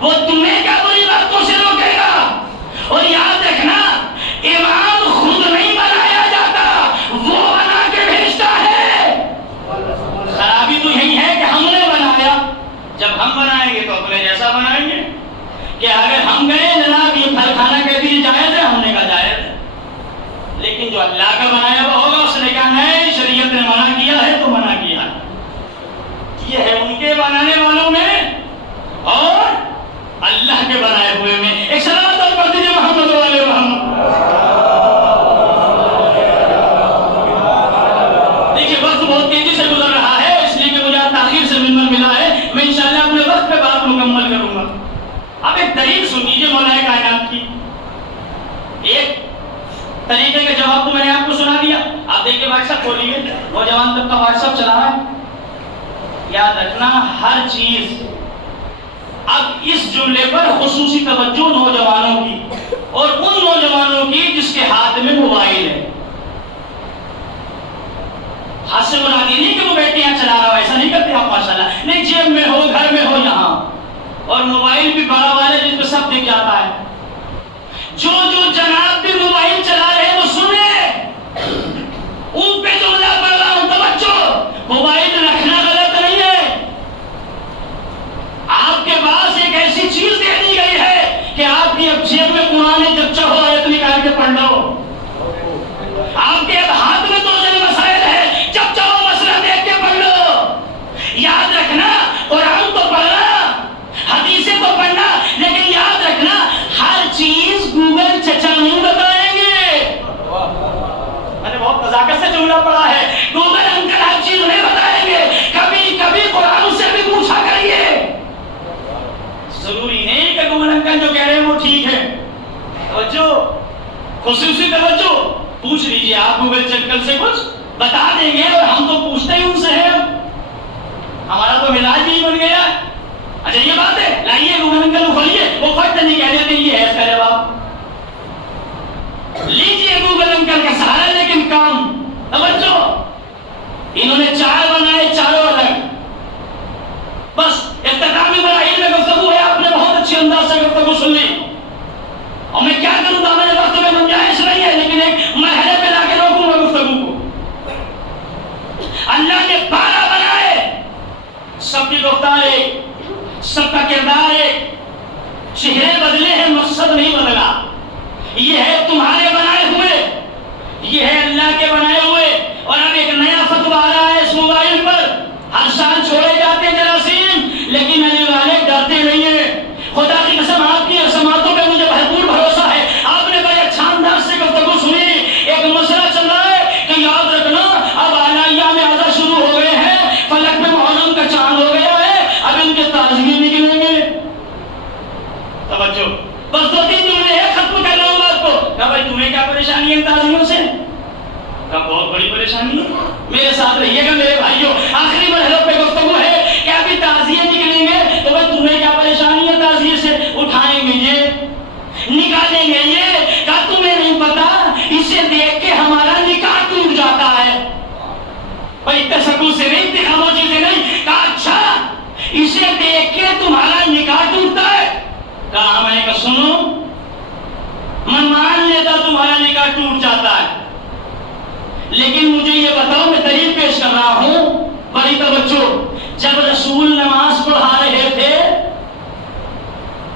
وہ تمہیں کیا بری باتوں سے روکے گا. اور یاد رکھنا امام خود نہیں بنایا جاتا, وہ بنا کے بھیجتا ہے. خرابی تو یہی ہے کہ ہم نے بنایا, جب ہم بنائیں گے تو اپنے جیسا بنائیں گے. کہ اگر ہم گئے جناب یہ پھل کھانا کہتی ہے جائز ہے, ہم نے کہا جائز ہے, لیکن جو اللہ کا بنایا ہوا ہوگا اس نے کہا نہیں شریعت نے منع کیا ہے تو منع کیا ہے. یہ ہے ان کے بنانے والوں میں اور اللہ کے بنائے ہوئے میں. ایک صلوات اور پڑھ دیجیے محمد علیہ محمد. دیکھیے وقت بہت تیزی سے گزر رہا ہے, اس لیے کہ مجھے تاخیر سے منبر ملا ہے. میں انشاءاللہ اپنے وقت پہ بات مکمل کروں گا. اب ایک دلیل سن لیجیے مولا کائنات کی. ایک طریقے کا جواب تو میں نے آپ کو سنا دیا. آپ دیکھیے واٹس ایپ کھولیے, نوجوان تب کا واٹس ایپ چلا رہا ہے. یاد رکھنا ہر چیز, اب اس جملے پر خصوصی توجہ نوجوانوں کی, اور ان نوجوانوں کی جس کے ہاتھ میں موبائل ہے. ہاتھ سے مراد یہ نہیں کہ وہ بیٹیاں چلا رہا ہو, ایسا نہیں کرتے آپ ماشاءاللہ, نہیں جیب میں ہو, گھر میں ہو, یہاں, اور موبائل بھی بڑا والا جس پہ سب دکھ جاتا ہے. جو جناب بھی موبائل چلا رہے ہیں وہ سنیں, ان پہ جملہ پڑھ رہا ہوں, توجہ. موبائل رکھنا غلط نہیں ہے. آپ کے پاس ایک ایسی چیز دے دی گئی ہے کہ آپ کی اب جیب میں قرآن ہے, جب چاہو آیت نکال کے پڑھ لو. آپ کے اب ہاتھ میں 2 جن مسائل ہے, جب چاہو مسئلہ دیکھ کے پڑھ لو. یاد رکھنا قرآن تو پڑھنا, حدیثیں تو پڑھنا, لیکن یاد رکھنا ہر چیز گوگل چچا نہیں بتائیں گے. میں نے بہت نزاکت سے جملہ پڑھا ہے, گوگل انکل ہر چیز نہیں بتائیں گے. کبھی کبھی قرآن سے بھی پوچھا کریے. ضروری نہیں کہ گوگل انکل جو کہہ رہے ہیں وہ ٹھیک ہے. توجہ, خصوصی توجہ, پوچھ لیجیے آپ گوگل انکل سے, کچھ بتا دیں گے. اور ہم تو پوچھتے ہی ان سے ہیں, ہمارا تو مزاج بھی بن گیا. اچھا یہ بات ہے, لائیے گوگل انکل کو کھولیے, وہ فٹ نہیں کہہ دیتے یہ ہے اس کا جواب. لیجیے گوگل انکل کا سہارا, لیکن کام. توجہ, انہوں نے 4 بنائے, چاروں الگ. بس اختتامی مراحل میں گفتگو ہے, آپ نے بہت اچھی انداز سے گفتگو سن لی. اور میں کیا کروں تو میرے وقت میں گنجائش نہیں ہے, لیکن ایک مرحلے پہ لا کے روکوں گا گفتگو کو. اللہ نے 12 بنائے, سب کی گفتار ایک, سب کا کردار ایک. چہرے بدلے ہیں, مقصد نہیں بدلا. یہ ہے تمہارے بنائے ہوئے, یہ ہے اللہ کے بنائے ہوئے. اور اب ایک نیا فتویٰ آ رہا ہے اس موبائل پر, ہر سال چھوڑے جاتے ہیں جراثیم, لیکن علی والے ڈرتے نہیں ہیں. خدا کی قسم آپ کی سماعتوں پہ مجھے بھرپور بھروسہ ہے. آپ نے بڑے اچھا انداز سے گفتگو سنی. ایک مسئلہ چل رہا ہے کہ یاد رکھنا اب اعلیٰ ایام اعضا شروع ہو گئے ہیں, فلک میں محرم کا چاند ہو گیا ہے, اب ان کے تازگی نکلیں گے. توجہ, بس 2-3 جملے ہیں, ختم کر رہا ہوں بات کو. کہا بھائی تمہیں کیا پریشانی ہے تازگیوں سے؟ کہا بہت اسے دیکھ کے تمہارا نکاح ٹوٹتا ہے؟ کہا میں نے کہا سنو، میں مان لیتا تمہارا نکاح ٹوٹ جاتا ہے، لیکن مجھے یہ بتاؤ، میں دلیل پیش کر رہا ہوں، بڑی توجہ، جب رسول نماز پڑھا رہے تھے،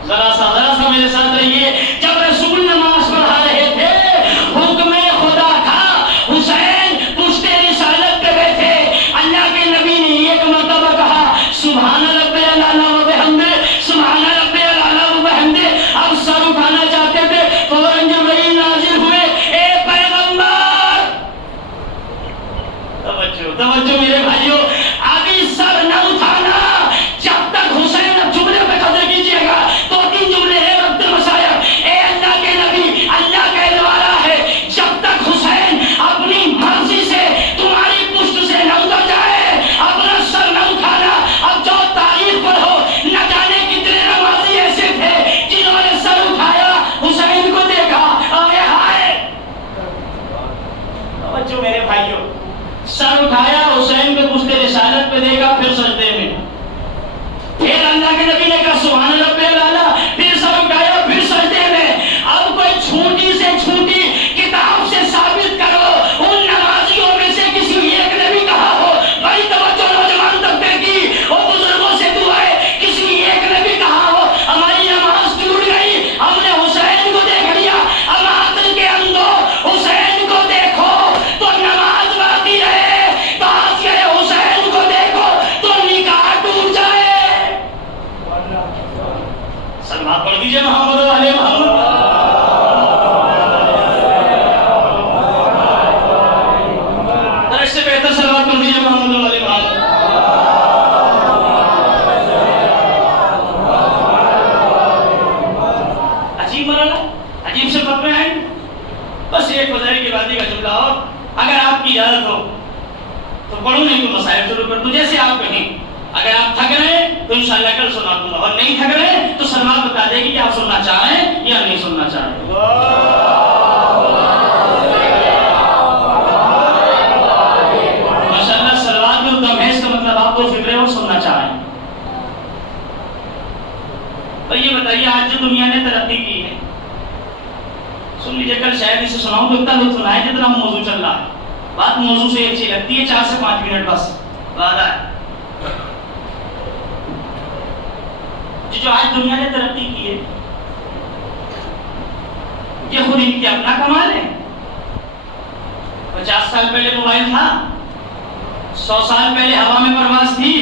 ذرا سا میرے ساتھ رہیے، جب رسول نماز پڑھا رہے تھے، حکم خدا تھا، حسین پشت رسالت پہ بیٹھے، اللہ کے نبی نے ایک مرتبہ کہا سبحان ربی الاعلی و بحمدہ، سبحان ربی الاعلی و بحمدہ، اب سر اٹھانا چاہتے تھے، فوراً جبرائیل نازل ہوئے، اے پیغمبر، توجہ میرے بھائیوں، ابھی سر نہ اٹھانا، جب تک حسین، اب جملے پہ قدر کیجئے گا، دو تین جملے ہیں وقت مسائل، اے اللہ کے نبی، اللہ کہنے والا ہے، جب تک حسین اپنی مرضی سے تمہاری پشت سے نہ اتر جائے، اپنا سر نہ اٹھانا۔ اب جو تاریخ پڑھو، نہ جانے کتنے نمازی ایسے تھے جنہوں نے سر اٹھایا، حسین کو دیکھا، آئے ہائے، توجہ میرے بھائیوں، سر اٹھایا، حسین کو پشت رسالت پہ دیکھا، پھر سجدے میں، پھر اللہ کے نبی نے کہا سبحان ربی الاعلی، پھر سر اٹھایا، پھر سجدے میں۔ اب کوئی چھوٹی سے چھوٹی کتاب سے ثابت کرو ان نمازیوں میں سے کسی ایک نے بھی کہا ہو، بڑی توجہ نوجوان طبقے کی، وہ بزرگوں سے دعائیں، کسی ایک نے بھی کہا ہو ہماری نماز ٹوٹ گئی، ہم نے حسین کو دیکھ لیا، اب عقل کے اندر حسین کو دیکھو تو نماز باقی رہے، پاس گئے حسین کو دیکھو تو نکاح ٹوٹ جائے۔ سلوات پڑھ دیجئے محمد و علیہ محمد۔ درش سے بہتر سلوات پڑھ دیجئے محمد و علیہ محمد۔ عجیب مرحلہ، عجیب سے فتوے ہیں۔ بس ایک وزیر کی باتیں کا جملہ اور اگر آپ کی اجازت ہو تو پڑھوں، نہیں تو مسائل شروع کر دوں، جیسے آپ کہیں۔ اگر آپ تھک رہے ہیں تو انشاءاللہ کل سنا دوں گا، اور نہیں تھک رہے تو سلوات بتا دے گی کہ آپ سننا چاہ رہے ہیں یا نہیں سننا چاہ رہے۔ ماشاءاللہ سلوات میں دم ہے، اس کا مطلب آپ کو فکر ہے اور سننا چاہ رہے ہیں۔ تو یہ بتائیے، آج جو دنیا نے ترقی کی ہے، سن لیجیے، کل شاید اسے سناؤں تو اتنا لطف سنائے جتنا موضوع چل رہا ہے، بات موضوع سے اچھی لگتی ہے، 4 سے 5 منٹ بس وعدہ ہے۔ جو آج دنیا نے ترقی کی ہے، یہ خود ان کی اپنا کمال ہے۔ 50 سال پہلے موبائل تھا، 100 سال پہلے ہوا میں پرواز تھی۔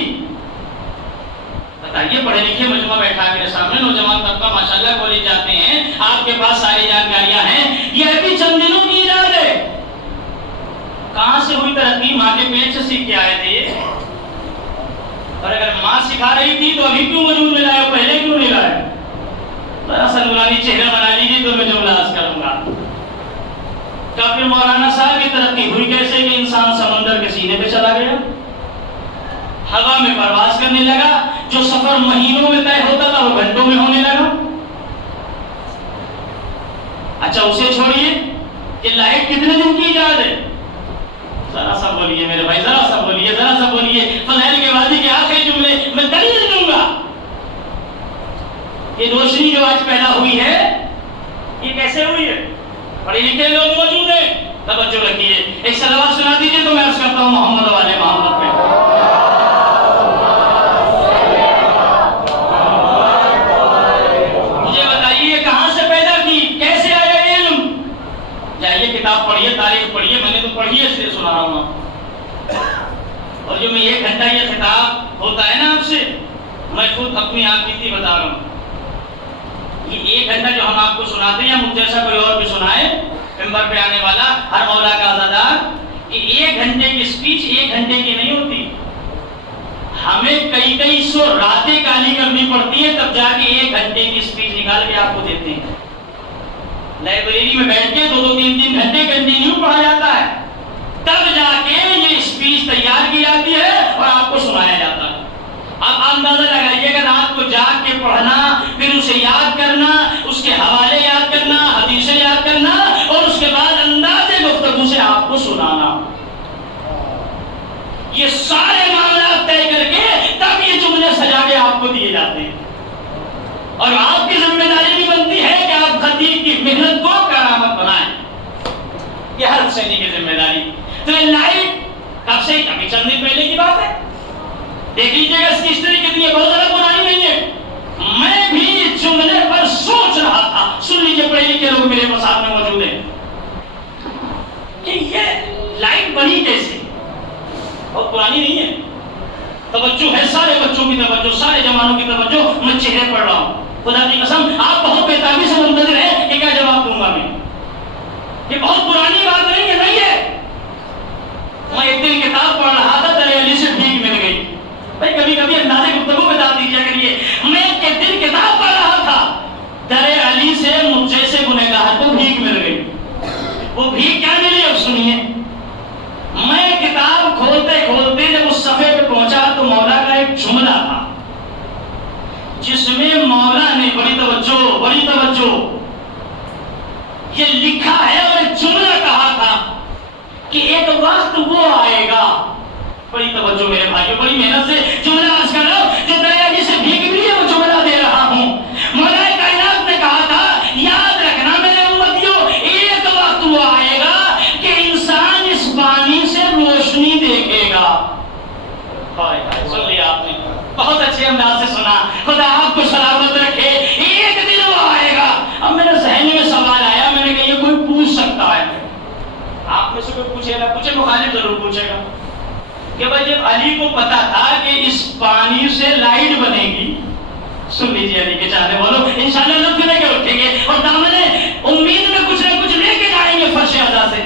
بتائیے، پڑھے لکھے مجموعہ بیٹھا میرے سامنے، نوجوان طبقہ ماشاءاللہ کالج جاتے ہیں، آپ کے پاس ساری جانکاریاں ہیں، یہ ابھی چند دنوں کی ایجاد ہے۔ کہاں سے ہوئی ترقی؟ ماں کے پیٹ سے سیکھ کے آئے تھے یہ۔ اور اگر ماں سکھا رہی تھی تو ابھی کیوں وجود میں لائے، پہلے کیوں نہیں لائے؟ ذرا سا نورانی چہرہ بنا لیجیے تو میں جملہ عرض کروں گا۔ تو پھر مولانا صاحب کی ترقی ہوئی کیسے کہ انسان سمندر کے سینے پہ چلا گیا، ہوا میں پرواز کرنے لگا، جو سفر مہینوں میں طے ہوتا تھا وہ گھنٹوں میں ہونے لگا۔ اچھا اسے چھوڑیے کہ لائٹ کتنے دن کی ایجاد ہے؟ ذرا سا بولیے میرے بھائی، ذرا سا بولیے، ذرا سا بولیے۔ فضائل کے وادی کے آخری جملے میں دلیل دوں گا۔ یہ روشنی جو آج پیدا ہوئی ہے، یہ کیسے ہوئی ہے؟ پڑھے لکھے لوگ موجود ہیں، توجہ رکھیے۔ ایک صلوات سنا دیجیے تو میں عرض کرتا ہوں محمد والے محمد پہ۔ مجھے بتائیے کہاں سے پیدا کی، کیسے آیا علم؟ جائیے کتاب پڑھیے، تاریخ پڑھیے، میں نے تو پڑھی ہے اس لیے سنا رہا ہوں۔ اور جو میں 1 گھنٹہ یہ خطاب ہوتا ہے نا آپ سے، میں خود اپنی آپ بیتی بتا رہا ہوں۔ یہ 1 گھنٹہ جو ہم آپ کو سناتے ہیں، مجھ جیسا کوئی اور بھی سنائے، ممبر پہ آنے والا ہر مولا کا آزادار، یہ 1 گھنٹے کی سپیچ 1 گھنٹے کی نہیں ہوتی، ہمیں کئی سو راتیں کالی کرنی پڑتی ہے، تب جا کے 1 گھنٹے کی سپیچ نکال کے آپ کو دیتے ہیں۔ لائبریری میں بیٹھ کے 2-2 3-3 گھنٹے کنٹینیو پڑھا جاتا ہے، تب جا کے یہ سپیچ تیار کی جاتی ہے اور آپ کو سنایا جاتا ہے۔ اب اندازہ لگائیے کہ رات کو جاگ کے پڑھنا، پھر اسے یاد کرنا، اس کے حوالے یاد کرنا، حدیثیں یاد کرنا، اور اس کے بعد انداز گفتگو سے آپ کو سنانا، یہ سارے معاملات طے کر کے تب یہ جملے سجا کے آپ تو یہ لائٹ کب سے؟ ابھی چند دن پہلے کی بات ہے. دیکھ لیجیے گا اس کی ہسٹری کتنی ہے، بہت زیادہ پرانی نہیں ہے. میں بھی اس جملے پر سوچ رہا تھا. سن لیجیے پڑھے لکھے لوگ میرے ساتھ میں موجود ہیں کہ یہ لائٹ بنی کیسے. بہت پرانی نہیں ہے. توجہ ہے، سارے بچوں کی توجہ، سارے جوانوں کی توجہ. میں چہرے پڑھ رہا ہوں، خدا کی قسم آپ بہت بےتابی سے منتظر ہیں کہ کیا جواب دوں گا میں. یہ بہت پرانی بات نہیں ہے، نہیں ہے. میں ایک دن کتاب پڑھ رہا تھا، دریا علی سے بھیک مل گئی. بھائی کبھی کبھی اندازے گفتگو میں داد دیجیے کریے. میں ایک دن کتاب پڑھ رہا تھا، دریا علی سے مجھ جیسے گنہگار کو بھیک مل گئی. وہ بھیک کیا ملی اب سنیے. میں کتاب کھولتے کھولتے جب اس صفحے پہ پہنچا تو مولا کا ایک جملہ تھا جس میں مولا نے بڑی توجہ یہ لکھا ہے اور ایک جملہ کہا تھا کہ ایک وقت وہ آئے گا. بڑی توجہ میرے بھائیو، بڑی محنت سے جملہ عرض کر رہا ہوں. جو دریا علی سے بھیک ملی ہے وہ جملہ دے رہا ہوں. مولا کائنات نے کہا تھا یاد رکھنا میرے امتیوں، ایک وقت وہ آئے گا کہ انسان اس پانی سے روشنی دیکھے گا. سن لیا آپ نے، بہت اچھے انداز سے سنا. خدا آپ کو سلامت رکھے. ایک دن وہ آئے گا. اب میرے ذہن میں سوال آیا، میں نے کہا یہ کوئی پوچھ سکتا ہے. آپ میں سے کوئی پوچھے گا، پوچھے مخالف ضرور پوچھے گا کہ بھائی جب علی کو پتا تھا کہ اس پانی سے لائٹ بنے گی. سن لیجیے علی کے چاہنے والوں، انشاءاللہ لطف لے کے اٹھیں گے اور دامن امید میں کچھ نہ کچھ لے کے جائیں گے فرش اعلیٰ سے.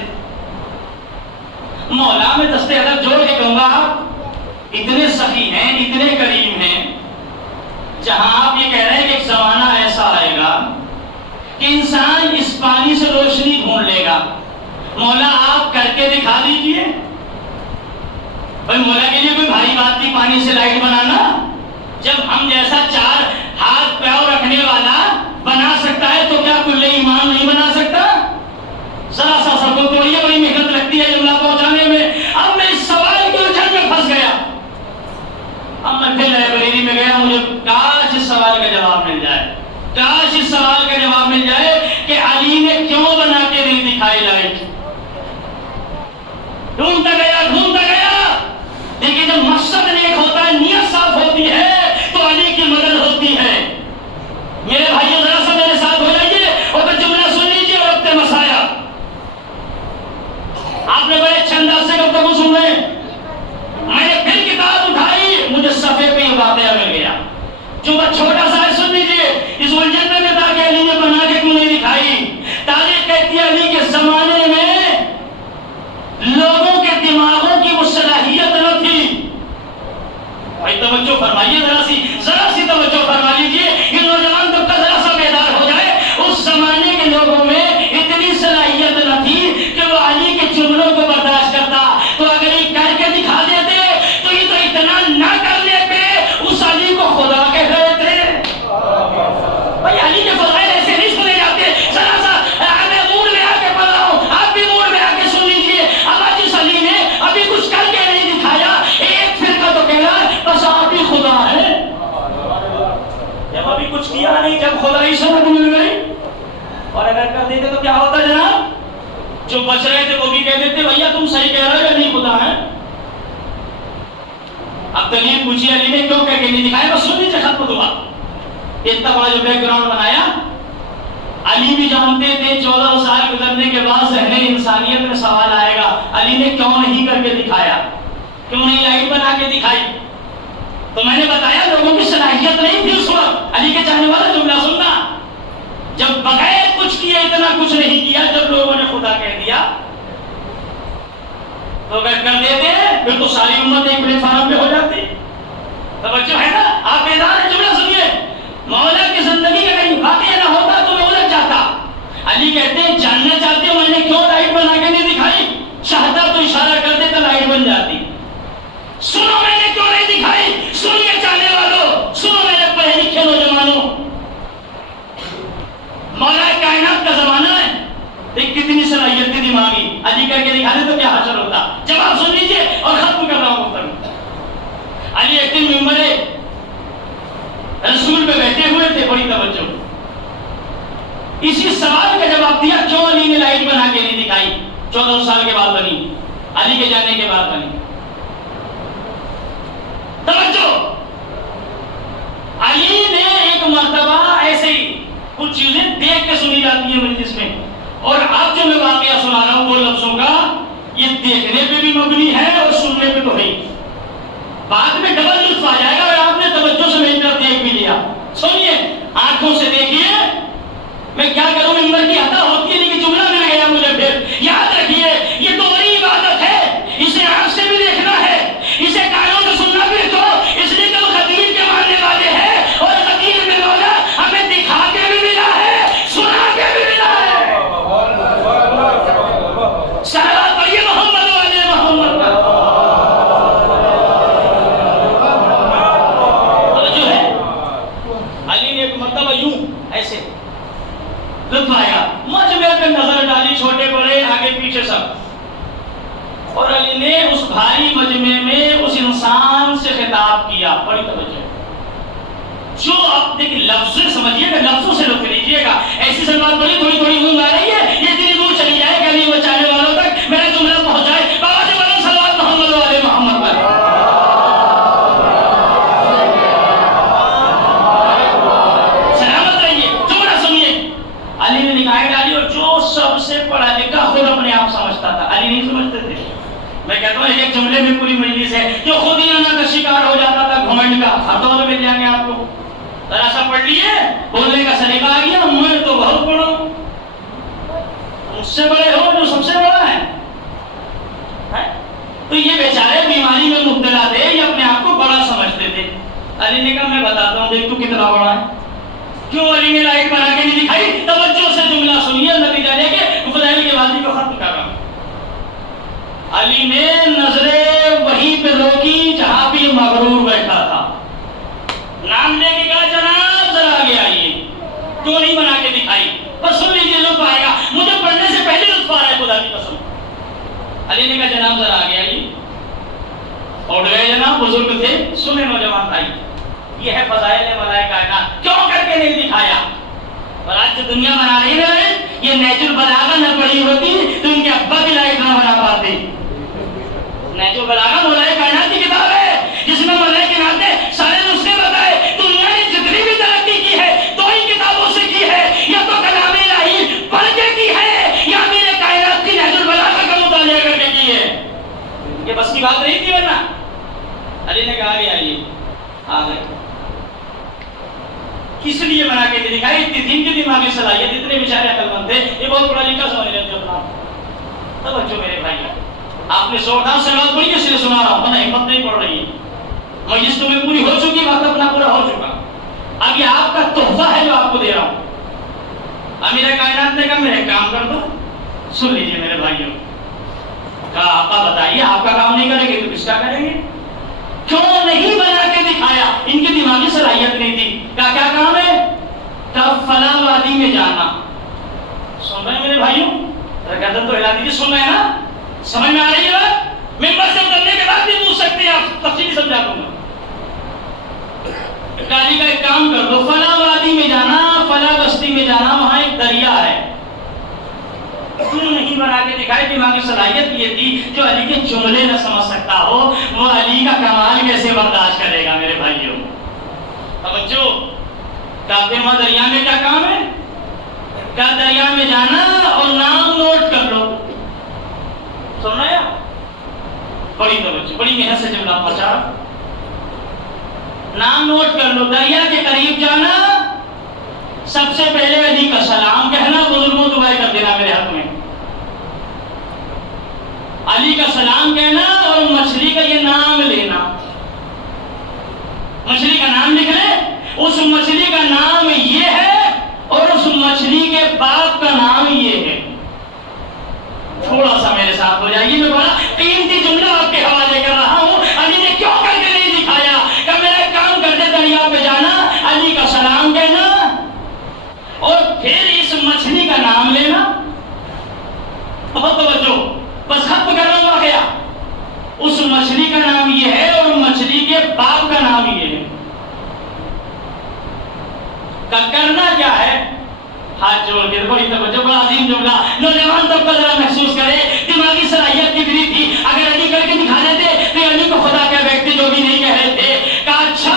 مولا میں دستے ادب جوڑ کے کہوں گا، آپ اتنے سخی ہیں، اتنے کریم ہیں، جہاں آپ یہ کہہ رہے ہیں کہ ایک زمانہ ایسا آئے گا کہ انسان اس پانی سے روشنی ڈھونڈ لے گا. مولا آپ کر کے دکھا دیجئے. بھائی مولا کے لیے کوئی بھاری بات نہیں پانی سے لائٹ بنانا. جب ہم جیسا 4 ہاتھ پاؤں رکھنے والا بنا سکتا ہے تو کیا کل ایمان نہیں بنا سکتا؟ ذرا سا سب کو توڑیے، بڑی محنت لگتی ہے جملہ پہنچانے میں. اب میں اس سوال کی الجھن میں پھنس گیا. اب میں پھر لائبریری میں گیا، مجھے کاش اس سوال کا جواب مل جائے. کاش اس سوال کا جواب مل جائے کہ علی نے کیوں بنا کے نہیں دکھائی لائٹ. ڈھونڈتا گیا. لیکن جب مقصد نیک ہوتا ہے، نیت صاف ہوتی ہے تو علی کی مدد ہوتی ہے. میرے بھائیو ذرا سا میرے ساتھ ہو جائیے اور پھر جملہ سن لیجیے. وقت مسایا آپ نے بڑے اچھے انداز سے گفتگو سن رہے ہیں. میں نے پھر کتاب اٹھائی، مجھے صفحے پہ یہ واقعہ مل گیا. جو بات چھوٹا سا ہے سن لیجیے. اس الجھن میں تھا کہ علی نے بنا کے کیوں نہیں دکھائی. تاریخ کہتی ہے علی کے زمانے میں لوگوں کے دماغوں کی وہ صلاحیت نہ تھی. بھائی توجہ فرمائیے، ذرا سی توجہ فرما لیجیے. یہ نوجوان طبقہ ذرا سا بیدار ہو جائے. اس زمانے کے لوگوں میں اتنی صلاحیت نہ تھی کہ وہ علی کے جملوں کو برداشت کرتا. تو اگر یہ کر کے دکھا دیتے تو یہ تو اتنا نہ کرنے پہ اس علی کو خدا کہہ رہے تھے. بھائی علی کے فضائل ایسے نہیں سنے جاتے. ذرا سا میں موڈ میں آ کے پڑھ رہا ہوں، آپ بھی موڈ میں آ کے سن لیجیے. اب جس علی نے ابھی کچھ کر کے نہیں دکھایا، ایک فرقہ تو کہہ رہا ہے بس آپ ہی خدا ہے. جب ابھی کچھ کیا نہیں، جب خدا ہی سمجھ مل گئی. اور اگر کر دیتے تو کیا ہوتا جناب؟ جو بچ رہے تھے وہ بھی کہہ دیتے بھیا تم صحیح کہہ رہے ہو یا نہیں خدا ہے. اب دلیل پوچھیے علی نے کیوں کہہ کے نہیں دکھایا. بس سن لیجیے ختم دعا. اتنا بڑا جو بیک گراؤنڈ بنایا. علی بھی جانتے تھے 14 سال گزرنے کے بعد ذہن انسانیت میں سوال آئے گا علی نے کیوں نہیں کر کے دکھایا، کیوں نہیں لائٹ بنا کے دکھائی. تو میں نے بتایا لوگوں کی صلاحیت نہیں تھی اس وقت. علی کے چاہنے والا جملہ سننا، جب بغیر کچھ کیے اتنا کچھ نہیں کیا. جب لوگوں نے خدا کہہ دیا تو اگر کر دیتے پھر تو ساری امت ایک پلیٹ فارم پہ ہو جاتی. توجہ ہے نا؟ آپ بیدار ہیں؟ جملہ سنیے. مولا کی زندگی کا کہیں واقعہ نہ ہوتا تو میں الجھ جاتا. علی کہتے ہیں جاننا چاہتے ہو میں نے کیوں لائٹ بنا کے نہیں دکھائی؟ چاہتا تو اشارہ کر دیتا لائٹ بن جاتی. سنو میں نے کیوں نہیں دکھائی. سنیے چاہنے والوں، سنو میرے پڑھے لکھے نوجوانوں. مولا کائنات کا زمانہ ہے. دیکھ کتنی صلاحیت تھی دماغی. علی کر کے دکھا دے تو کیا حاصل ہوتا. جواب سن لیجیے اور ختم کر رہا ہوں گفتگو. علی ایک دن ممبر رسول پہ بیٹھے ہوئے تھے. بڑی توجہ. اسی سوال کا جواب دیا کیوں علی نے لائٹ بنا کے نہیں دکھائی. 14 سال کے بعد بنی. علی کے جانے کے بعد بنی. توجہ، علی نے ایک مرتبہ ایسے ہی کچھ چیزیں دیکھ کے سنی جاتی ہیں مجلس میں، اور آپ جو میں واقعہ سنا رہا ہوں وہ لفظوں کا یہ دیکھنے پہ بھی مبنی ہے اور سننے پہ تو ہے. بعد میں ڈبل لطف آ جائے گا اور آپ نے توجہ سے مل کر دیکھ بھی لیا. سنیے، آنکھوں سے دیکھیے. میں کیا کروں، ممبر کی عطا ہوتی ہے لیکن جملہ مل گیا مجھے. پھر یاد رکھیے یہ تو بڑی عبادت ہے، اسے آنکھ سے بھی دیکھنا ہے، اسے کانوں سے سننا بھی. تو اس لیے کہ وہ خطیر کے ماننے والے ہیں، اور خطیر میں مولا ہمیں دکھا کے بھی ملا ہے، سنا کے بھی ملا ہے. صلوات پڑھیے محمد والے محمد کا. جو ہے علی نے ایک مرتبہ یوں ایسے لطف آیا، مجمع پہ نظر ڈالی، چھوٹے بڑے آگے پیچھے سب، اور علی نے اس بھاری مجمع میں اس انسان سے خطاب کیا. بڑی توجہ، جو آپ دیکھیں لفظ سمجھیے گا، لفظوں سے لطف لیجیے گا. ایسی سلوات بڑی تھوڑی تھوڑی اونگ آ رہی ہے، یہ اتنی دور چلی جائے کہ علی بچانے والوں تک میرا جملہ پہنچ جائے. بابا جی بولو صلوات محمد والے محمد پر. سلامت رہیے. جملہ سنیے. علی نے نگاہیں ڈالی، اور جو سب سے پڑھا لکھا خود اپنے آپ سمجھتا تھا، علی نہیں سمجھتے تھے. میں کہتا ہوں ایک جملے میں پوری مجلس ہے. جو خود ہی انا کا شکار ہو جاتا تھا گھمنڈ کا، ہر دور میں مل جائیں گے آپ کو. ذرا سا پڑھ لیے، بولنے کا سلیقہ آ گیا، میں تو بہت بڑا ہوں، مجھ سے بڑے ہو جو سب سے بڑا ہے. تو یہ بیچارے بیماری میں مبتلا تھے، یہ اپنے آپ کو بڑا سمجھتے تھے. علی نے کہا میں بتاتا ہوں دیکھ تو کتنا بڑا ہے. کیوں علی نے لائٹ بنا کے نہیں دکھائی؟ توجہ سے جملہ سنیے، نتیجہ لے کے فضائل کی باتیں کو ختم کر رہا ہوں. علی نے نظریں وہیں پہ روکی جہاں بھی مغرور بیٹھا تھا. نام لے کے کہا جناب ذرا آگے آئیے. کیوں نہیں بنا کے دکھائی؟ بس سن لیجیے لطف آئے گا. مجھے پڑھنے سے پہلے لطف آ رہا ہے خدا کی قسم. علی نے کہا جناب ذرا آگے آئیے. اٹھ گئے جناب، بزرگ تھے. سنے نوجوان بھائی، یہ ہے فضائل ملائکہ کائنات. کیوں کر کے نہیں دکھایا؟ اور آج جو دنیا بنا رہی ہے، یہ نیچ البلاغہ نہ پڑھی ہوتی تو ان کے ابا بھی لائق نہ بنا پاتے. نیچ البلاغہ ملائکہ کائنات کی کتاب ہے جس میں ملائکہ کائنات نے سارے نسخے بتائے. دنیا نے جتنی بھی ترقی کی ہے تو ان کتابوں سے کی ہے، یا تو کلام الہی پڑھ کے کی ہے، یا میرے کائنات کی نیچ البلاغہ کا مطالعہ کر کے کی ہے. یہ بس کی بات نہیں تھی ورنہ. علی نے کہا آئیے. آ گئے. کس لیے بنا کے دکھائی؟ اتنی دن کی دماغی صلاحیت، اتنے بیچارے عقل مند تھے، یہ بہت بڑا لکھا سمجھ رہے تھے اپنا. توجہ میرے بھائی، آپ نے زوردار سے بات پڑھی، اس لیے سنا رہا ہوں، ورنہ ہمت نہیں پڑ رہی ہے. مجلس تمہیں پوری ہو چکی، وقت اپنا پورا ہو چکا. اب یہ آپ کا تحفہ ہے جو آپ کو دے رہا ہوں. امیر کائنات نے کہا میں ایک کام کر دو. سن لیجیے میرے بھائیوں. کہا آقا بتائیے، آپ کا کام نہیں کریں گے تو کس کا کریں گے؟ کیوں نہیں بنا کے دکھایا؟ ان کی دماغی صلاحیت نہیں تھی. کیا کام ہے؟ تب فلاں وادی میں جانا. سن رہے ہیں میرے بھائیوں؟ گردن تو ہلا دیجیے. سن رہے ہیں نا؟ سمجھ میں آ رہی ہے بات؟ ممبر سے اترنے کے بعد بھی پوچھ سکتے ہیں، آپ تفصیلی سمجھا دوں گا. کاری کا ایک کام کر دو، فلاں وادی میں جانا، فلاں بستی میں جانا، وہاں ایک دریا ہے. کیوں نہیں بنا کے دکھائی؟ دماغی صلاحیت یہ تھی جو علی کے جملے نہ سمجھ سکتا ہو وہ علی کا کمال کیسے برداشت کرے گا میرے بھائیوں. توجہ. کہتے ہیں دریا میں کیا کام ہے؟ کیا دریا میں جانا اور نام نوٹ کر لو. سن رہے ہیں؟ بڑی توجہ، بڑی محنت سے جملہ پہنچا. نام نوٹ کر لو. دریا کے قریب جانا، سب سے پہلے علی کا سلام کہنا، بزرگوں دعائیں کر دینا میرے حق میں. علی کا سلام کہنا اور مچھلی کا یہ نام لینا. مچھلی کا نام لکھ لیں. اس مچھلی کا نام یہ ہے اور اس مچھلی کے باپ کا نام یہ ہے. تھوڑا سا میرے ساتھ ہو جائیے. میں بڑا قیمتی جملہ آپ کے حوالے کر رہا ہوں. علی نے کیوں کر کے نہیں دکھایا کہ میرا کام کرتے دریا پہ جانا، علی کا سلام کہنا اور پھر اس مچھلی کا نام لینا. بہت توجہ، بس ختم کر رہا ہوں واقعہ. اس مچھلی کا نام یہ ہے اور مچھلی کے باپ کا نام یہ ہے. کرنا کیا ہے؟ ہاتھ جوڑ کے بڑی توجہ، بڑا عظیم جملہ، نوجوان تب کا ذرا محسوس کرے، دماغی صلاحیت کتنی تھی، اگر علی کر کے دکھا دیتے تو علی کو خدا کا ویکتی جو بھی نہیں کہہ رہے تھے، کہا اچھا